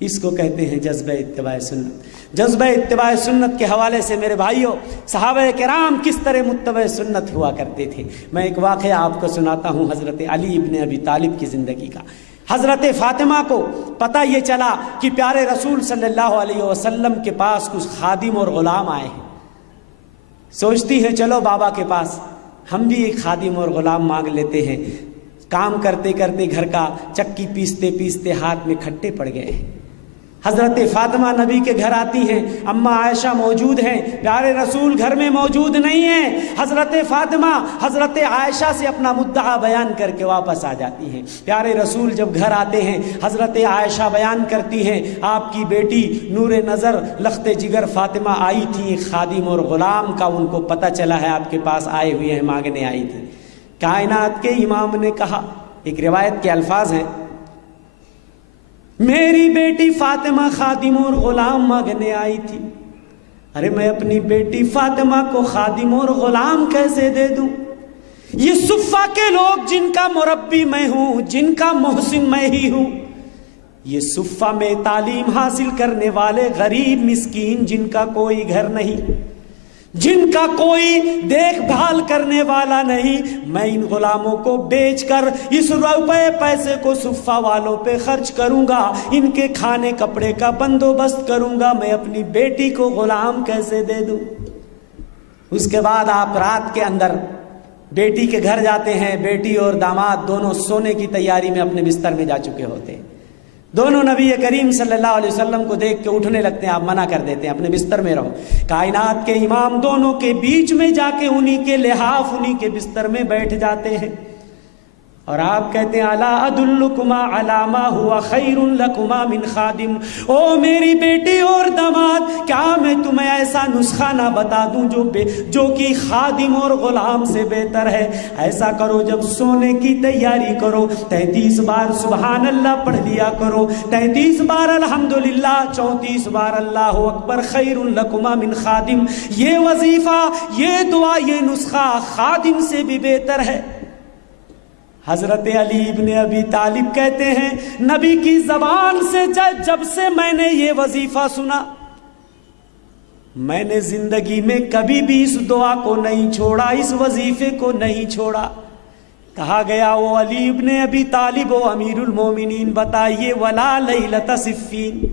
اس کو کہتے ہیں جذبہ اتباع سنت۔ جذبہ اتباع سنت کے حوالے سے میرے بھائیوں، صحابہ کرام کس طرح متبع سنت ہوا کرتے تھے، میں ایک واقعہ آپ کو سناتا ہوں حضرت علی ابن ابی طالب کی زندگی کا۔ حضرت فاطمہ کو پتہ یہ چلا کہ پیارے رسول صلی اللہ علیہ وسلم کے پاس کچھ خادم اور غلام آئے ہیں، سوچتی ہیں چلو بابا کے پاس ہم بھی ایک خادم اور غلام مانگ لیتے ہیں۔ کام کرتے کرتے گھر کا چکی پیستے پیستے ہاتھ میں کھٹے پڑ گئے ہیں۔ حضرت فاطمہ نبی کے گھر آتی ہیں، اماں عائشہ موجود ہیں، پیارے رسول گھر میں موجود نہیں ہیں۔ حضرت فاطمہ حضرت عائشہ سے اپنا مدعا بیان کر کے واپس آ جاتی ہیں۔ پیارے رسول جب گھر آتے ہیں، حضرت عائشہ بیان کرتی ہیں، آپ کی بیٹی نور نظر لخت جگر فاطمہ آئی تھی، ایک خادم اور غلام کا ان کو پتہ چلا ہے آپ کے پاس آئے ہوئے ہیں، مانگنے آئی تھی۔ کائنات کے امام نے کہا، ایک روایت کے الفاظ ہیں، میری بیٹی فاطمہ خادم اور غلام مانگنے آئی تھی۔ ارے میں اپنی بیٹی فاطمہ کو خادم اور غلام کیسے دے دوں؟ یہ صفہ کے لوگ جن کا مربی میں ہوں، جن کا محسن میں ہی ہوں، یہ صفہ میں تعلیم حاصل کرنے والے غریب مسکین جن کا کوئی گھر نہیں، جن کا کوئی دیکھ بھال کرنے والا نہیں، میں ان غلاموں کو بیچ کر اس روپے پیسے کو صفہ والوں پہ خرچ کروں گا، ان کے کھانے کپڑے کا بندوبست کروں گا، میں اپنی بیٹی کو غلام کیسے دے دوں؟ اس کے بعد آپ رات کے اندر بیٹی کے گھر جاتے ہیں، بیٹی اور داماد دونوں سونے کی تیاری میں اپنے بستر میں جا چکے ہوتے ہیں، دونوں نبی کریم صلی اللہ علیہ وسلم کو دیکھ کے اٹھنے لگتے ہیں، آپ منع کر دیتے ہیں اپنے بستر میں رہو۔ کائنات کے امام دونوں کے بیچ میں جا کے انہی کے لحاف انہی کے بستر میں بیٹھ جاتے ہیں اور آپ کہتے ہیں الا ادلکما علی ما هو خیر لکما من خادم، او میری بیٹی اور داماد، کیا میں تمہیں ایسا نسخہ نہ بتا دوں جو کہ خادم اور غلام سے بہتر ہے؟ ایسا کرو، جب سونے کی تیاری کرو 33 بار سبحان اللہ پڑھ لیا کرو، 33 بار الحمدللہ، 34 بار اللہ اکبر، خیر لکما من خادم۔ یہ وظیفہ، یہ دعا، یہ نسخہ خادم سے بھی بہتر ہے۔ حضرت علی ابن ابی طالب کہتے ہیں، نبی کی زبان سے جب سے میں نے یہ وظیفہ سنا، میں نے زندگی میں کبھی بھی اس دعا کو نہیں چھوڑا، اس وظیفے کو نہیں چھوڑا۔ کہا گیا وہ علی ابن ابی طالب و امیر المومنین بتائیے ولا لیلۃ صفین،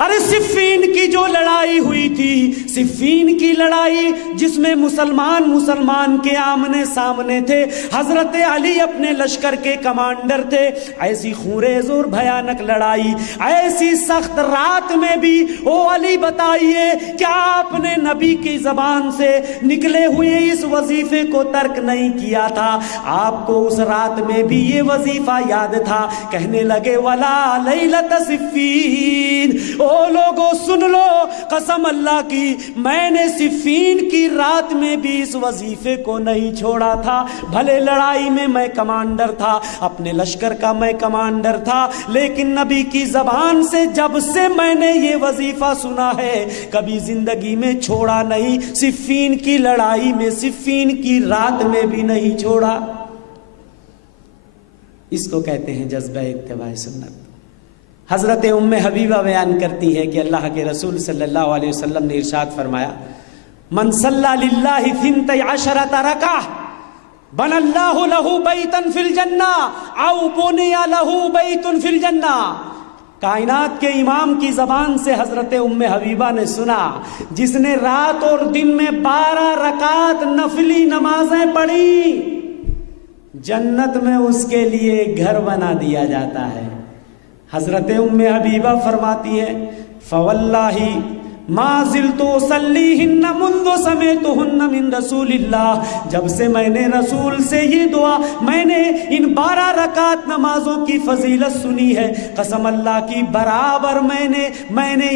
ارے صفین کی جو لڑائی ہوئی تھی، صفین کی لڑائی جس میں مسلمان کے آمنے سامنے تھے، حضرت علی اپنے لشکر کے کمانڈر تھے، ایسی خونریز اور بھیانک لڑائی، ایسی سخت رات میں بھی او علی بتائیے کیا آپ نے نبی کی زبان سے نکلے ہوئے اس وظیفے کو ترک نہیں کیا تھا؟ آپ کو اس رات میں بھی یہ وظیفہ یاد تھا؟ کہنے لگے ولا لیلۃ صفین، او لوگوں سن لو، قسم اللہ کی میں نے صفین کی رات میں بھی اس وظیفے کو نہیں چھوڑا تھا، بھلے لڑائی میں کمانڈر تھا، اپنے لشکر کا میں کمانڈر تھا، لیکن نبی کی زبان سے جب سے میں نے یہ وظیفہ سنا ہے کبھی زندگی میں چھوڑا نہیں، صفین کی لڑائی میں، صفین کی رات میں بھی نہیں چھوڑا۔ اس کو کہتے ہیں جذبہ اتباع سنت۔ حضرت ام حبیبہ بیان کرتی ہے کہ اللہ کے رسول صلی اللہ علیہ وسلم نے ارشاد فرمایا من صلی للہ 12 رکعہ بنى اللہ لہ بیتا فی الجنہ او بنی لہ بیت فی الجنہ۔ کائنات کے امام کی زبان سے حضرت ام حبیبہ نے سنا جس نے رات اور دن میں 12 رکعات نفلی نمازیں پڑھی، جنت میں اس کے لیے گھر بنا دیا جاتا ہے۔ حضرت ام حبیبہ فرماتی ہے فواللہ ما زلت اصلیہن منذ سمعتہن من رسول اللہ، جب سے میں نے رسول سے یہ دعا، میں نے ان 12 رکعت نمازوں کی فضیلت سنی ہے، قسم اللہ کی برابر میں نے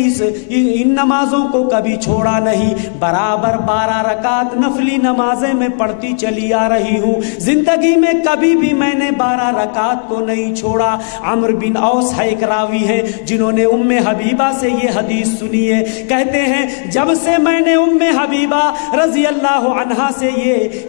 ان نمازوں کو کبھی چھوڑا نہیں، برابر 12 رکعت نفلی نمازیں میں پڑھتی چلی آ رہی ہوں، زندگی میں کبھی بھی میں نے 12 رکعت کو نہیں چھوڑا۔ عمرو بن اوس ہے ایک راوی ہے جنہوں نے ام حبیبہ سے یہ حدیث سنی ہے، کہتے ہیں جب سے میں نے ام حبیبہ رضی اللہ عنہا سے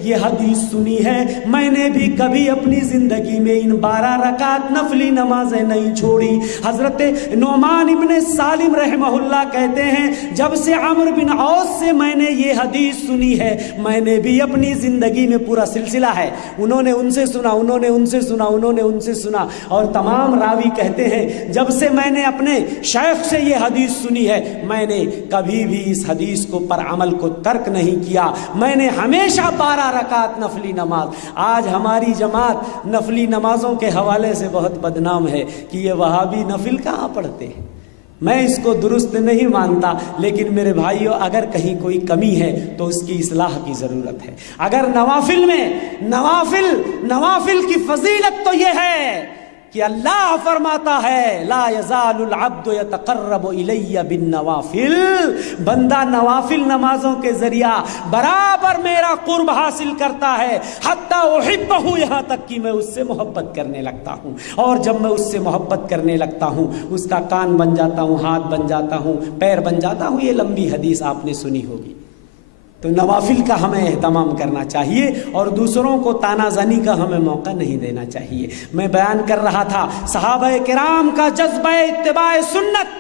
یہ حدیث سنی ہے میں نے بھی کبھی اپنی زندگی میں ان 12 رکعت نفلی نمازیں نہیں چھوڑی۔ حضرت نعمان ابن سالم رحمہ اللہ کہتے ہیں جب سے عمرو بن اوس سے میں نے یہ حدیث سنی ہے میں نے بھی اپنی زندگی میں، پورا سلسلہ ہے، انہوں نے ان سے سنا، انہوں نے ان سے سنا، انہوں نے ان سے سنا، اور تمام راوی کہتے ہیں جب سے میں نے اپنے شیخ سے یہ حدیث سنی ہے میں نے کبھی بھی اس حدیث کو پر عمل کو ترک نہیں کیا، میں نے ہمیشہ 12 رکعت نفلی نماز۔ آج ہماری جماعت نفلی نمازوں کے حوالے سے بہت بدنام ہے کہ یہ وہابی نفل کہاں پڑھتے ہیں، میں اس کو درست نہیں مانتا، لیکن میرے بھائیوں اگر کہیں کوئی کمی ہے تو اس کی اصلاح کی ضرورت ہے۔ اگر نوافل میں نوافل کی فضیلت تو یہ ہے کہ اللہ فرماتا ہے لا یزال العبد یتقرب الی بالنوافل، بندہ نوافل نمازوں کے ذریعہ برابر میرا قرب حاصل کرتا ہے، حتی احبہ، یہاں تک کہ میں اس سے محبت کرنے لگتا ہوں، اور جب میں اس سے محبت کرنے لگتا ہوں اس کا کان بن جاتا ہوں، ہاتھ بن جاتا ہوں، پیر بن جاتا ہوں۔ یہ لمبی حدیث آپ نے سنی ہوگی۔ تو نوافل کا ہمیں اہتمام کرنا چاہیے اور دوسروں کو تانا زنی کا ہمیں موقع نہیں دینا چاہیے۔ میں بیان کر رہا تھا صحابہ کرام کا جذبہ اتباع سنت،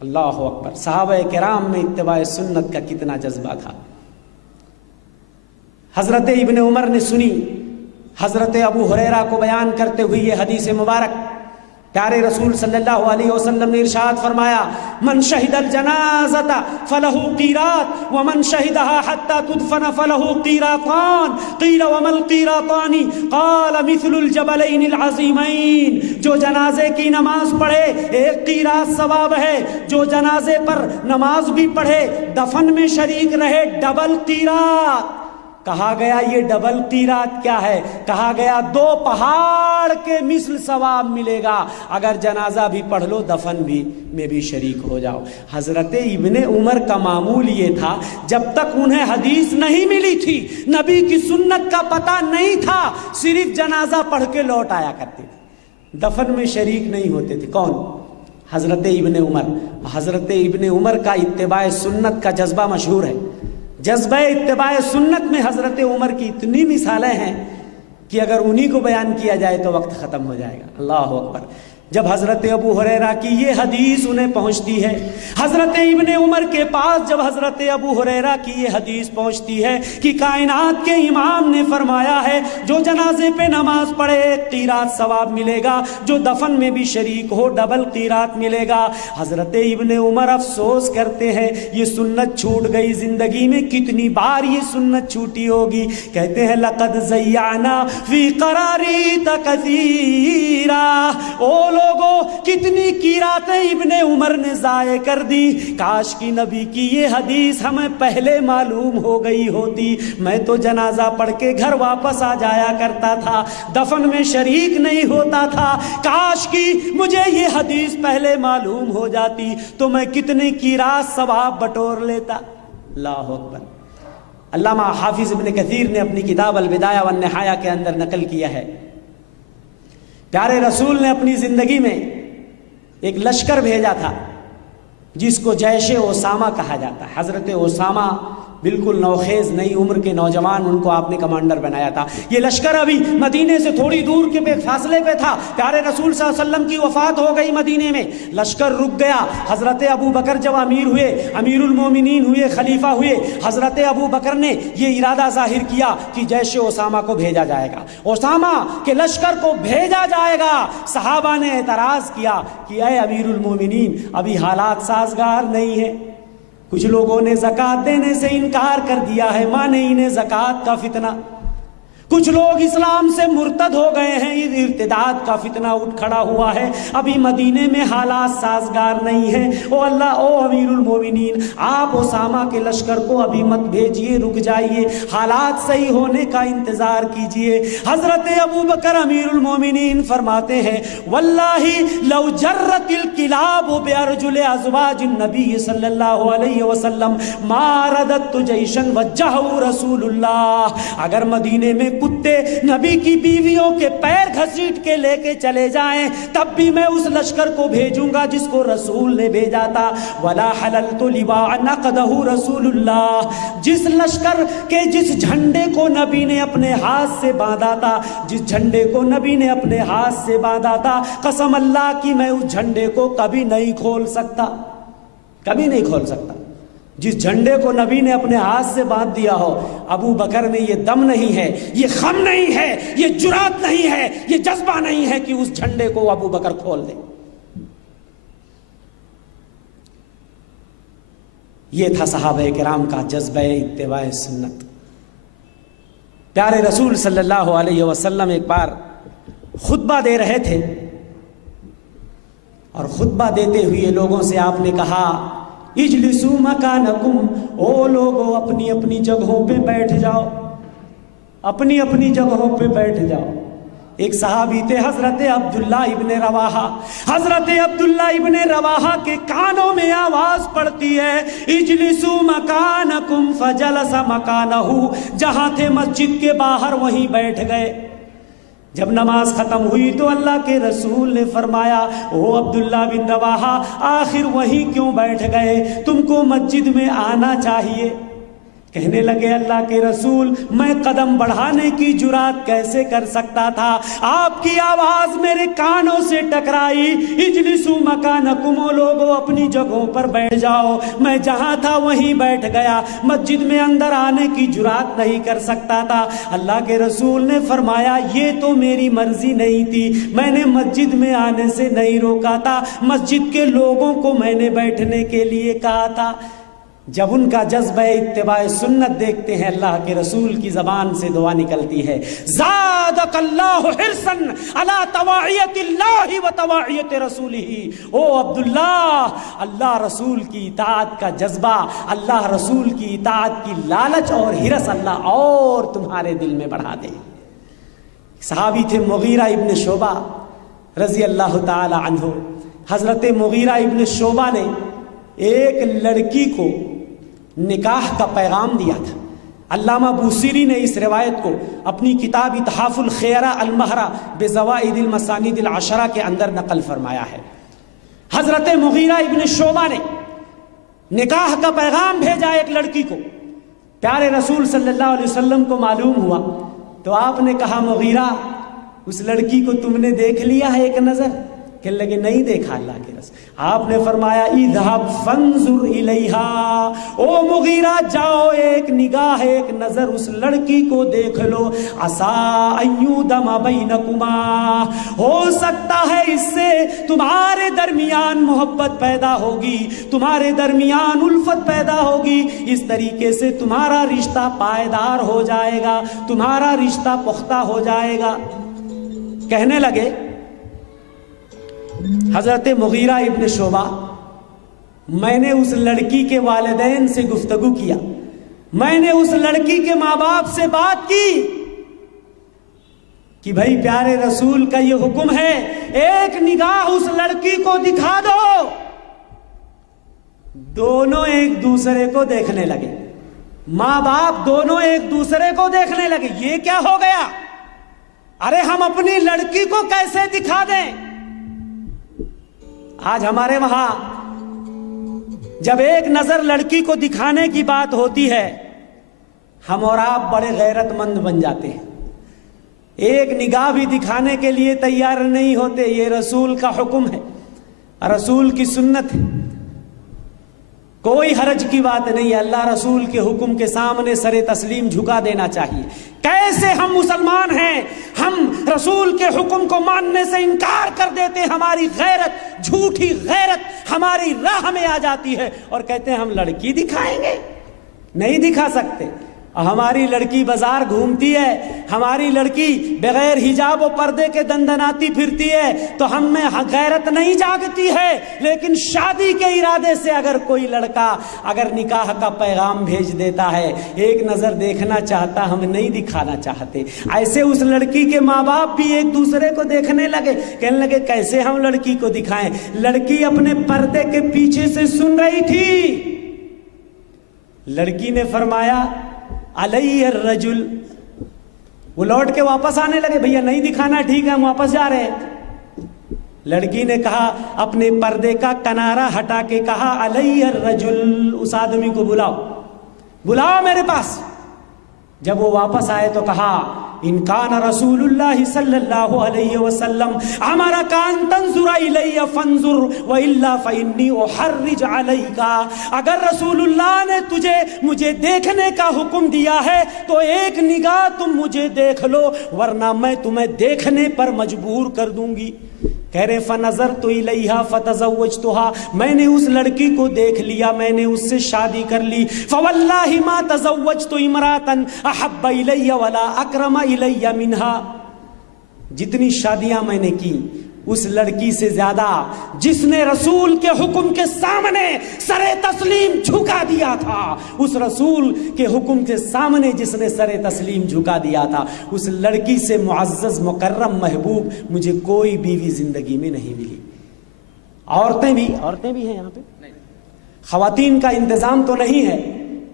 اللہ اکبر، صحابہ کرام میں اتباع سنت کا کتنا جذبہ تھا۔ حضرت ابن عمر نے سنی حضرت ابو ہریرہ کو بیان کرتے ہوئے یہ حدیث مبارک، پیارے رسول صلی اللہ علیہ وسلم نے ارشاد فرمایا من شہد الجنازۃ فلہ قیرات ومن شہدها حتی تدفن فلہ قیراطان قیل وما القیراطان قال مثل الجبلین العظیمین، جو جنازے کی نماز پڑھے 1 قیراط ثواب ہے، جو جنازے پر نماز بھی پڑھے دفن میں شریک رہے ڈبل قیراط۔ کہا گیا یہ ڈبل قیراط کیا ہے؟ کہا گیا 2 پہاڑ کے مثل ثواب ملے گا اگر جنازہ بھی پڑھ لو دفن بھی میں بھی شریک ہو جاؤ۔ حضرت ابن عمر کا معمول یہ تھا جب تک انہیں حدیث نہیں ملی تھی، نبی کی سنت کا پتہ نہیں تھا، صرف جنازہ پڑھ کے لوٹ آیا کرتے تھے، دفن میں شریک نہیں ہوتے تھے۔ کون؟ حضرت ابن عمر۔ حضرت ابن عمر کا اتباع سنت کا جذبہ مشہور ہے۔ جذبہ اتباع سنت میں حضرت عمر کی اتنی مثالیں ہیں کہ اگر انہی کو بیان کیا جائے تو وقت ختم ہو جائے گا۔ اللہ اکبر۔ جب حضرت ابو ہریرہ کی یہ حدیث انہیں پہنچتی ہے، حضرت ابن عمر کے پاس جب حضرت ابو ہریرہ کی یہ حدیث پہنچتی ہے کہ کائنات کے امام نے فرمایا ہے جو جنازے پہ نماز پڑھے 1 قیرات ثواب ملے گا، جو دفن میں بھی شریک ہو ڈبل قیرات ملے گا، حضرت ابن عمر افسوس کرتے ہیں یہ سنت چھوٹ گئی، زندگی میں کتنی بار یہ سنت چھوٹی ہوگی۔ کہتے ہیں لقد زیعنا فی قراریت کثیرا، او لوگوں کتنی قیراتیں ابن عمر نے ضائع کر دی، کاش کی نبی کی یہ حدیث ہمیں پہلے معلوم ہو گئی ہوتی، میں تو جنازہ پڑھ کے گھر واپس آ جایا کرتا تھا، دفن میں شریک نہیں ہوتا تھا، کاش کی مجھے یہ حدیث پہلے معلوم ہو جاتی تو میں کتنے قیرات ثواب بٹور لیتا۔ اللہ اکبر۔ علامہ حافظ ابن کثیر نے اپنی کتاب البدایہ والنہایہ کے اندر نقل کیا ہے، پیارے رسول نے اپنی زندگی میں ایک لشکر بھیجا تھا جس کو جیش اسامہ کہا جاتا ہے۔ حضرت اسامہ بالکل نوخیز نئی عمر کے نوجوان، ان کو آپ نے کمانڈر بنایا تھا۔ یہ لشکر ابھی مدینے سے تھوڑی دور کے فاصلے پہ تھا، پیارے رسول صلی اللہ علیہ وسلم کی وفات ہو گئی مدینے میں، لشکر رک گیا۔ حضرت ابو بکر جب امیر ہوئے، امیر المومنین ہوئے، خلیفہ ہوئے، حضرت ابو بکر نے یہ ارادہ ظاہر کیا کہ جیش اسامہ کو بھیجا جائے گا، اسامہ کے لشکر کو بھیجا جائے گا۔ صحابہ نے اعتراض کیا کہ اے امیر المومنین ابھی حالات سازگار نہیں ہیں، کچھ لوگوں نے زکوٰۃ دینے سے انکار کر دیا ہے، مانے انہیں زکوٰۃ کا فتنہ، کچھ لوگ اسلام سے مرتد ہو گئے ہیں، یہ ارتداد کا فتنہ اٹھ کھڑا ہوا ہے، ابھی مدینے میں حالات سازگار نہیں ہیں، او اللہ، او امیر المومنین آپ اسامہ کے لشکر کو ابھی مت بھیجیے، رک جائیے، حالات صحیح ہونے کا انتظار کیجیے۔ حضرت ابو بکر امیر المومنین فرماتے ہیں واللہ لو جرت الکلاب بارجل ازواج النبی صلی اللہ علیہ وسلم ما رددت جیشا وجہہ رسول اللہ، اگر مدینے میں کتے نبی کی بیویوں کے پیر گھسیٹ کے لے کے چلے جائیں تب بھی میں اس لشکر کو بھیجوں گا جس کو رسول نے بھیجا تھا۔ ولا حللت لواء نقدہ رسول اللہ، جس لشکر کے جس جھنڈے کو نبی نے اپنے ہاتھ سے باندھا تھا، جس جھنڈے کو نبی نے اپنے ہاتھ سے باندھا تھا، قسم اللہ کی میں اس جھنڈے کو کبھی نہیں کھول سکتا، کبھی نہیں کھول سکتا۔ جس جھنڈے کو نبی نے اپنے ہاتھ سے باندھ دیا ہو، ابو بکر میں یہ دم نہیں ہے، یہ خم نہیں ہے، یہ جرات نہیں ہے، یہ جذبہ نہیں ہے کہ اس جھنڈے کو ابو بکر کھول دے۔ یہ تھا صحابہ کرام کا جذبہ اتباع سنت۔ پیارے رسول صلی اللہ علیہ وسلم ایک بار خطبہ دے رہے تھے اور خطبہ دیتے ہوئے لوگوں سے آپ نے کہا اجلسوا مکانکم، او لوگو اپنی اپنی جگہوں پہ بیٹھ جاؤ، اپنی اپنی جگہوں پہ بیٹھ جاؤ۔ ایک صحابی تھے حضرت عبداللہ ابن رواحہ، حضرت عبداللہ ابن رواحہ کے کانوں میں آواز پڑتی ہے اجلسوا مکانکم، فجلس مکانہ، جہاں تھے مسجد کے باہر وہیں بیٹھ گئے۔ جب نماز ختم ہوئی تو اللہ کے رسول نے فرمایا او عبداللہ بن رواحہ آخر وہیں کیوں بیٹھ گئے، تم کو مسجد میں آنا چاہیے۔ کہنے لگے اللہ کے رسول میں قدم بڑھانے کی جرات کیسے کر سکتا تھا، آپ کی آواز میرے کانوں سے ٹکرائی اجلسوا مکانکم، لوگوں اپنی جگہوں پر بیٹھ جاؤ۔ میں جہاں تھا وہیں بیٹھ گیا، مسجد میں اندر آنے کی جرات نہیں کر سکتا تھا۔ اللہ کے رسول نے فرمایا یہ تو میری مرضی نہیں تھی، میں نے مسجد میں آنے سے نہیں روکا تھا، مسجد کے لوگوں کو میں نے بیٹھنے کے لیے کہا تھا۔ جب ان کا جذبہ اتباع سنت دیکھتے ہیں اللہ کے رسول کی زبان سے دعا نکلتی ہے زادک اللہ حرصا علی طواعیت اللہ و طواعیت رسولہ۔ او عبداللہ، اللہ رسول کی اطاعت کا جذبہ، اللہ رسول کی اطاعت کی لالچ اور حرص اللہ اور تمہارے دل میں بڑھا دے۔ صحابی تھے مغیرہ ابن شعبہ رضی اللہ تعالی عنہ۔ حضرت مغیرہ ابن شعبہ نے ایک لڑکی کو نکاح کا پیغام دیا تھا۔ علامہ بوصیری نے اس روایت کو اپنی کتاب اتحاف الخیرہ المہرہ بزوائد المسانید العشرہ کے اندر نقل فرمایا ہے۔ حضرت مغیرہ ابن شعبہ نے نکاح کا پیغام بھیجا ایک لڑکی کو، پیارے رسول صلی اللہ علیہ وسلم کو معلوم ہوا تو آپ نے کہا مغیرہ اس لڑکی کو تم نے دیکھ لیا ہے ایک نظر؟ کہنے لگے نہیں دیکھا اللہ کے رسول. آپ نے فرمایا اذهب فانظر الیہا، او مغیرہ جاؤ ایک نگاہ ایک نظر اس لڑکی کو دیکھ لو. عسیٰ ان یودم بینکما، ہو سکتا ہے اس سے تمہارے درمیان محبت پیدا ہوگی، تمہارے درمیان الفت پیدا ہوگی، اس طریقے سے تمہارا رشتہ پائیدار ہو جائے گا، تمہارا رشتہ پختہ ہو جائے گا. کہنے لگے حضرت مغیرہ ابن شعبہ، میں نے اس لڑکی کے والدین سے گفتگو کیا، میں نے اس لڑکی کے ماں باپ سے بات کی کہ بھائی پیارے رسول کا یہ حکم ہے ایک نگاہ اس لڑکی کو دکھا دو. دونوں ایک دوسرے کو دیکھنے لگے، ماں باپ دونوں ایک دوسرے کو دیکھنے لگے. یہ کیا ہو گیا؟ ارے ہم اپنی لڑکی کو کیسے دکھا دیں؟ آج ہمارے وہاں جب ایک نظر لڑکی کو دکھانے کی بات ہوتی ہے، ہم اور آپ بڑے غیرت مند بن جاتے ہیں، ایک نگاہ بھی دکھانے کے لیے تیار نہیں ہوتے. یہ رسول کا حکم ہے، رسول کی سنت ہے، کوئی حرج کی بات نہیں ہے. اللہ رسول کے حکم کے سامنے سر تسلیم جھکا دینا چاہیے. کیسے ہم مسلمان ہیں، ہم رسول کے حکم کو ماننے سے انکار کر دیتے، ہماری غیرت، جھوٹی غیرت ہماری راہ میں آ جاتی ہے اور کہتے ہیں ہم لڑکی دکھائیں گے. نہیں دکھا سکتے. ہماری لڑکی بازار گھومتی ہے، ہماری لڑکی بغیر حجاب و پردے کے دندناتی پھرتی ہے تو ہم میں غیرت نہیں جاگتی ہے. لیکن شادی کے ارادے سے اگر کوئی لڑکا اگر نکاح کا پیغام بھیج دیتا ہے، ایک نظر دیکھنا چاہتا، ہم نہیں دکھانا چاہتے. ایسے اس لڑکی کے ماں باپ بھی ایک دوسرے کو دیکھنے لگے، کہنے لگے کیسے ہم لڑکی کو دکھائیں. لڑکی اپنے پردے کے پیچھے سے سن رہی تھی. لڑکی نے فرمایا علیہ الرجل. وہ لوٹ کے واپس آنے لگے، بھیا نہیں دکھانا، ٹھیک ہے ہم واپس جا رہے ہیں. لڑکی نے کہا، اپنے پردے کا کنارہ ہٹا کے کہا علیہ الرجل، اس آدمی کو بلاؤ میرے پاس. جب وہ واپس آئے تو کہا ان کان رسول اللہ صلی اللہ علیہ وسلم امرک ان تنظر الی فانظر والا فانی احرج علیک. اگر رسول اللہ نے مجھے دیکھنے کا حکم دیا ہے تو ایک نگاہ تم مجھے دیکھ لو، ورنہ میں تمہیں دیکھنے پر مجبور کر دوں گی. کہہ رہے فنظرت الیہا فتزوجتها، میں نے اس لڑکی کو دیکھ لیا، میں نے اس سے شادی کر لی. فواللہ ما تزوجت امراتا احب الی ولا اکرم الی منها. جتنی شادیاں میں نے کی اس لڑکی سے زیادہ جس نے رسول کے حکم کے سامنے سر تسلیم جھکا دیا تھا، اس رسول کے حکم کے سامنے جس نے سر تسلیم جھکا دیا تھا، اس لڑکی سے معزز مکرم محبوب مجھے کوئی بیوی زندگی میں نہیں ملی. عورتیں بھی ہیں یہاں پہ، خواتین کا انتظام تو نہیں ہے،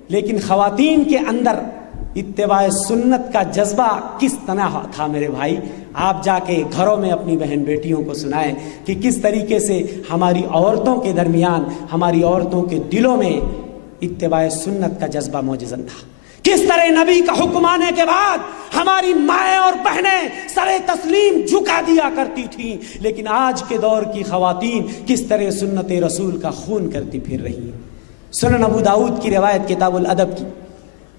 لیکن خواتین کے اندر اتباع سنت کا جذبہ کس طرح تھا میرے بھائی. آپ جا کے گھروں میں اپنی بہن بیٹیوں کو سنائیں کہ کس طریقے سے ہماری عورتوں کے درمیان، ہماری عورتوں کے دلوں میں اتباع سنت کا جذبہ موجزن تھا. کس طرح نبی کا حکم آنے کے بعد ہماری مائیں اور بہنیں سر تسلیم جھکا دیا کرتی تھیں، لیکن آج کے دور کی خواتین کس طرح سنت رسول کا خون کرتی پھر رہی ہیں. سنن ابو داؤد کی روایت کتاب الادب کی،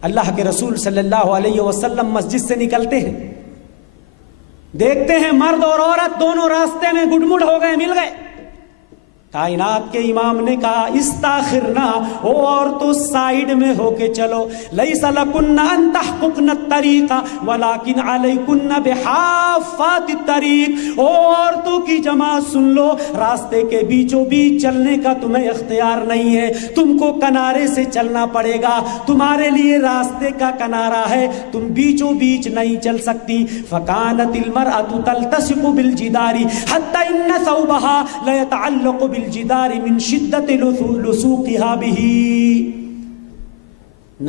اللہ کے رسول صلی اللہ علیہ وسلم مسجد سے نکلتے ہیں، دیکھتے ہیں مرد اور عورت دونوں راستے میں گڈمڈ ہو گئے، مل گئے. کائنات کے امام نے کہا استاخرنا، او عورتوں سائیڈ میں ہو کے چلو. لیس لکن ان تحققن الطریق ولکن علیکن بحافات الطریق. او عورتوں کی جماعت سن لو، راستے کے بیچوں بیچ چلنے کا تمہیں اختیار نہیں ہے، تم کو کنارے سے چلنا پڑے گا. تمہارے لیے راستے کا کنارہ ہے، تم بیچوں بیچ نہیں چل سکتی. فکانت المرأة تلتصق بالجدار حتى ان ثوبها لا يتعلق الجدار من شدت لصوقها به.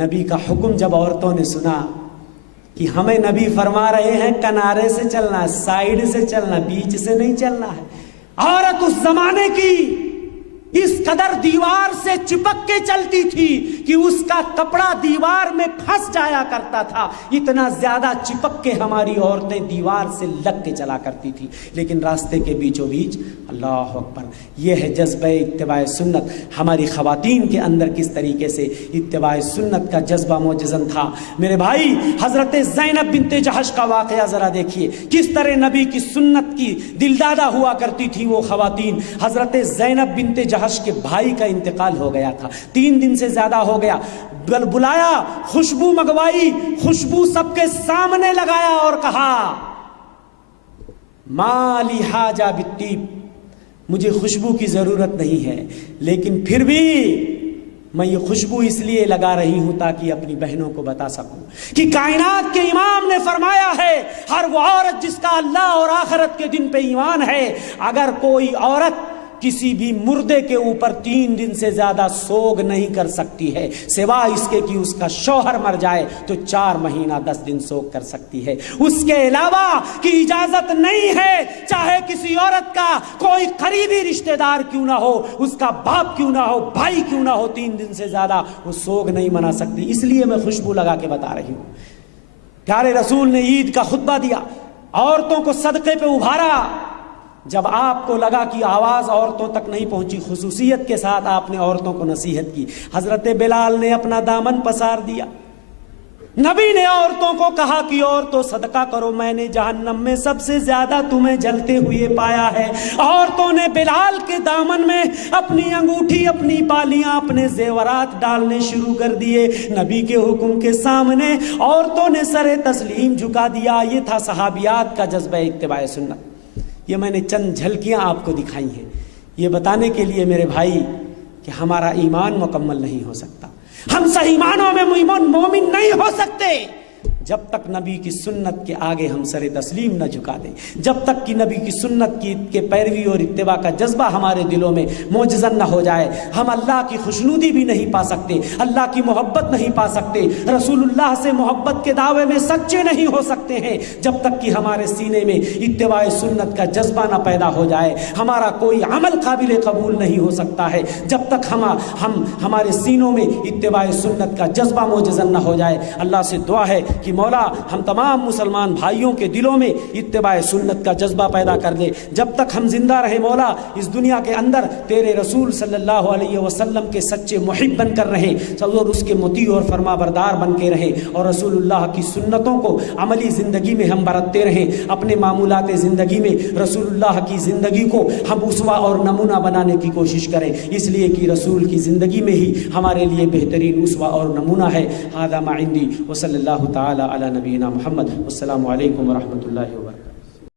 نبی کا حکم جب عورتوں نے سنا کہ ہمیں نبی فرما رہے ہیں کنارے سے چلنا ہے، سائیڈ سے چلنا، بیچ سے نہیں چلنا ہے. عورت اس زمانے کی اس قدر دیوار سے چپک کے چلتی تھی کہ اس کا کپڑا دیوار میں پھنس جایا کرتا تھا، اتنا زیادہ چپک کے ہماری عورتیں دیوار سے لگ کے چلا کرتی تھی، لیکن راستے کے بیچوں بیچ اللہ اکبر، یہ ہے جذبہ اتباع سنت۔ ہماری خواتین کے اندر کس طریقے سے اتباع سنت کا جذبہ موجزن تھا۔ میرے بھائی، حضرت زینب بنت جحش کا واقعہ ذرا دیکھیے، کس طرح نبی کی سنت کی دلدادہ ہوا کرتی تھی وہ خواتین۔ حضرت زینب بنت جحش کے بھائی کا انتقال ہو گیا تھا، 3 دن سے زیادہ ہو گیا، بلایا، خوشبو منگوائی، خوشبو سب کے سامنے لگایا اور کہا مالی حاجہ بالطیب، مجھے خوشبو کی ضرورت نہیں ہے، لیکن پھر بھی میں یہ خوشبو اس لیے لگا رہی ہوں تاکہ اپنی بہنوں کو بتا سکوں کہ کائنات کے امام نے فرمایا ہے ہر وہ عورت جس کا اللہ اور آخرت کے دن پہ ایمان ہے، اگر کوئی عورت کسی بھی مردے کے اوپر 3 دن سے زیادہ سوگ نہیں کر سکتی ہے سوائے اس کے کہ اس کا شوہر مر جائے تو 4 مہینہ 10 دن سوگ کر سکتی ہے، اس کے علاوہ کی اجازت نہیں ہے، چاہے کسی عورت کا کوئی قریبی رشتہ دار کیوں نہ ہو، اس کا باپ کیوں نہ ہو، بھائی کیوں نہ ہو، 3 دن سے زیادہ وہ سوگ نہیں منا سکتی۔ اس لیے میں خوشبو لگا کے بتا رہی ہوں۔ پیارے رسول نے عید کا خطبہ دیا، عورتوں کو صدقے پہ ابھارا، جب آپ کو لگا کہ آواز عورتوں تک نہیں پہنچی، خصوصیت کے ساتھ آپ نے عورتوں کو نصیحت کی۔ حضرت بلال نے اپنا دامن پسار دیا، نبی نے عورتوں کو کہا کہ عورتوں صدقہ کرو، میں نے جہنم میں سب سے زیادہ تمہیں جلتے ہوئے پایا ہے۔ عورتوں نے بلال کے دامن میں اپنی انگوٹھی، اپنی بالیاں، اپنے زیورات ڈالنے شروع کر دیے۔ نبی کے حکم کے سامنے عورتوں نے سر تسلیم جھکا دیا۔ یہ تھا صحابیات کا جذبہ اتباع سنت۔ یہ میں نے چند جھلکیاں آپ کو دکھائی ہیں، یہ بتانے کے لیے میرے بھائی کہ ہمارا ایمان مکمل نہیں ہو سکتا، ہم صحیح معنوں میں مومن نہیں ہو سکتے جب تک نبی کی سنت کے آگے ہم سر تسلیم نہ جھکا دیں، جب تک کہ نبی کی سنت کی پیروی اور اتباع کا جذبہ ہمارے دلوں میں موجزن نہ ہو جائے، ہم اللہ کی خوشنودی بھی نہیں پا سکتے، اللہ کی محبت نہیں پا سکتے، رسول اللہ سے محبت کے دعوے میں سچے نہیں ہو سکتے ہیں جب تک کہ ہمارے سینے میں اتباع سنت کا جذبہ نہ پیدا ہو جائے۔ ہمارا کوئی عمل قابل قبول نہیں ہو سکتا ہے جب تک ہمارے سینوں میں اتباع سنت کا جذبہ موجزن نہ ہو جائے۔ اللہ سے دعا ہے کہ مولا ہم تمام مسلمان بھائیوں کے دلوں میں اتباع سنت کا جذبہ پیدا کر دے۔ جب تک ہم زندہ رہے مولا اس دنیا کے اندر تیرے رسول صلی اللہ علیہ وسلم کے سچے محب بن کر رہیں اور اس کے مطیع اور فرما بردار بن کے رہیں، اور رسول اللہ کی سنتوں کو عملی زندگی میں ہم برتتے رہیں۔ اپنے معمولات زندگی میں رسول اللہ کی زندگی کو ہم اسوہ اور نمونہ بنانے کی کوشش کریں، اس لیے کہ رسول کی زندگی میں ہی ہمارے لیے بہترین اسوہ اور نمونہ ہے۔ ھذا ما عندی وصلی اللہ تعالی علی نبینا محمد۔ السلام علیکم ورحمۃ اللہ وبرکاتہ۔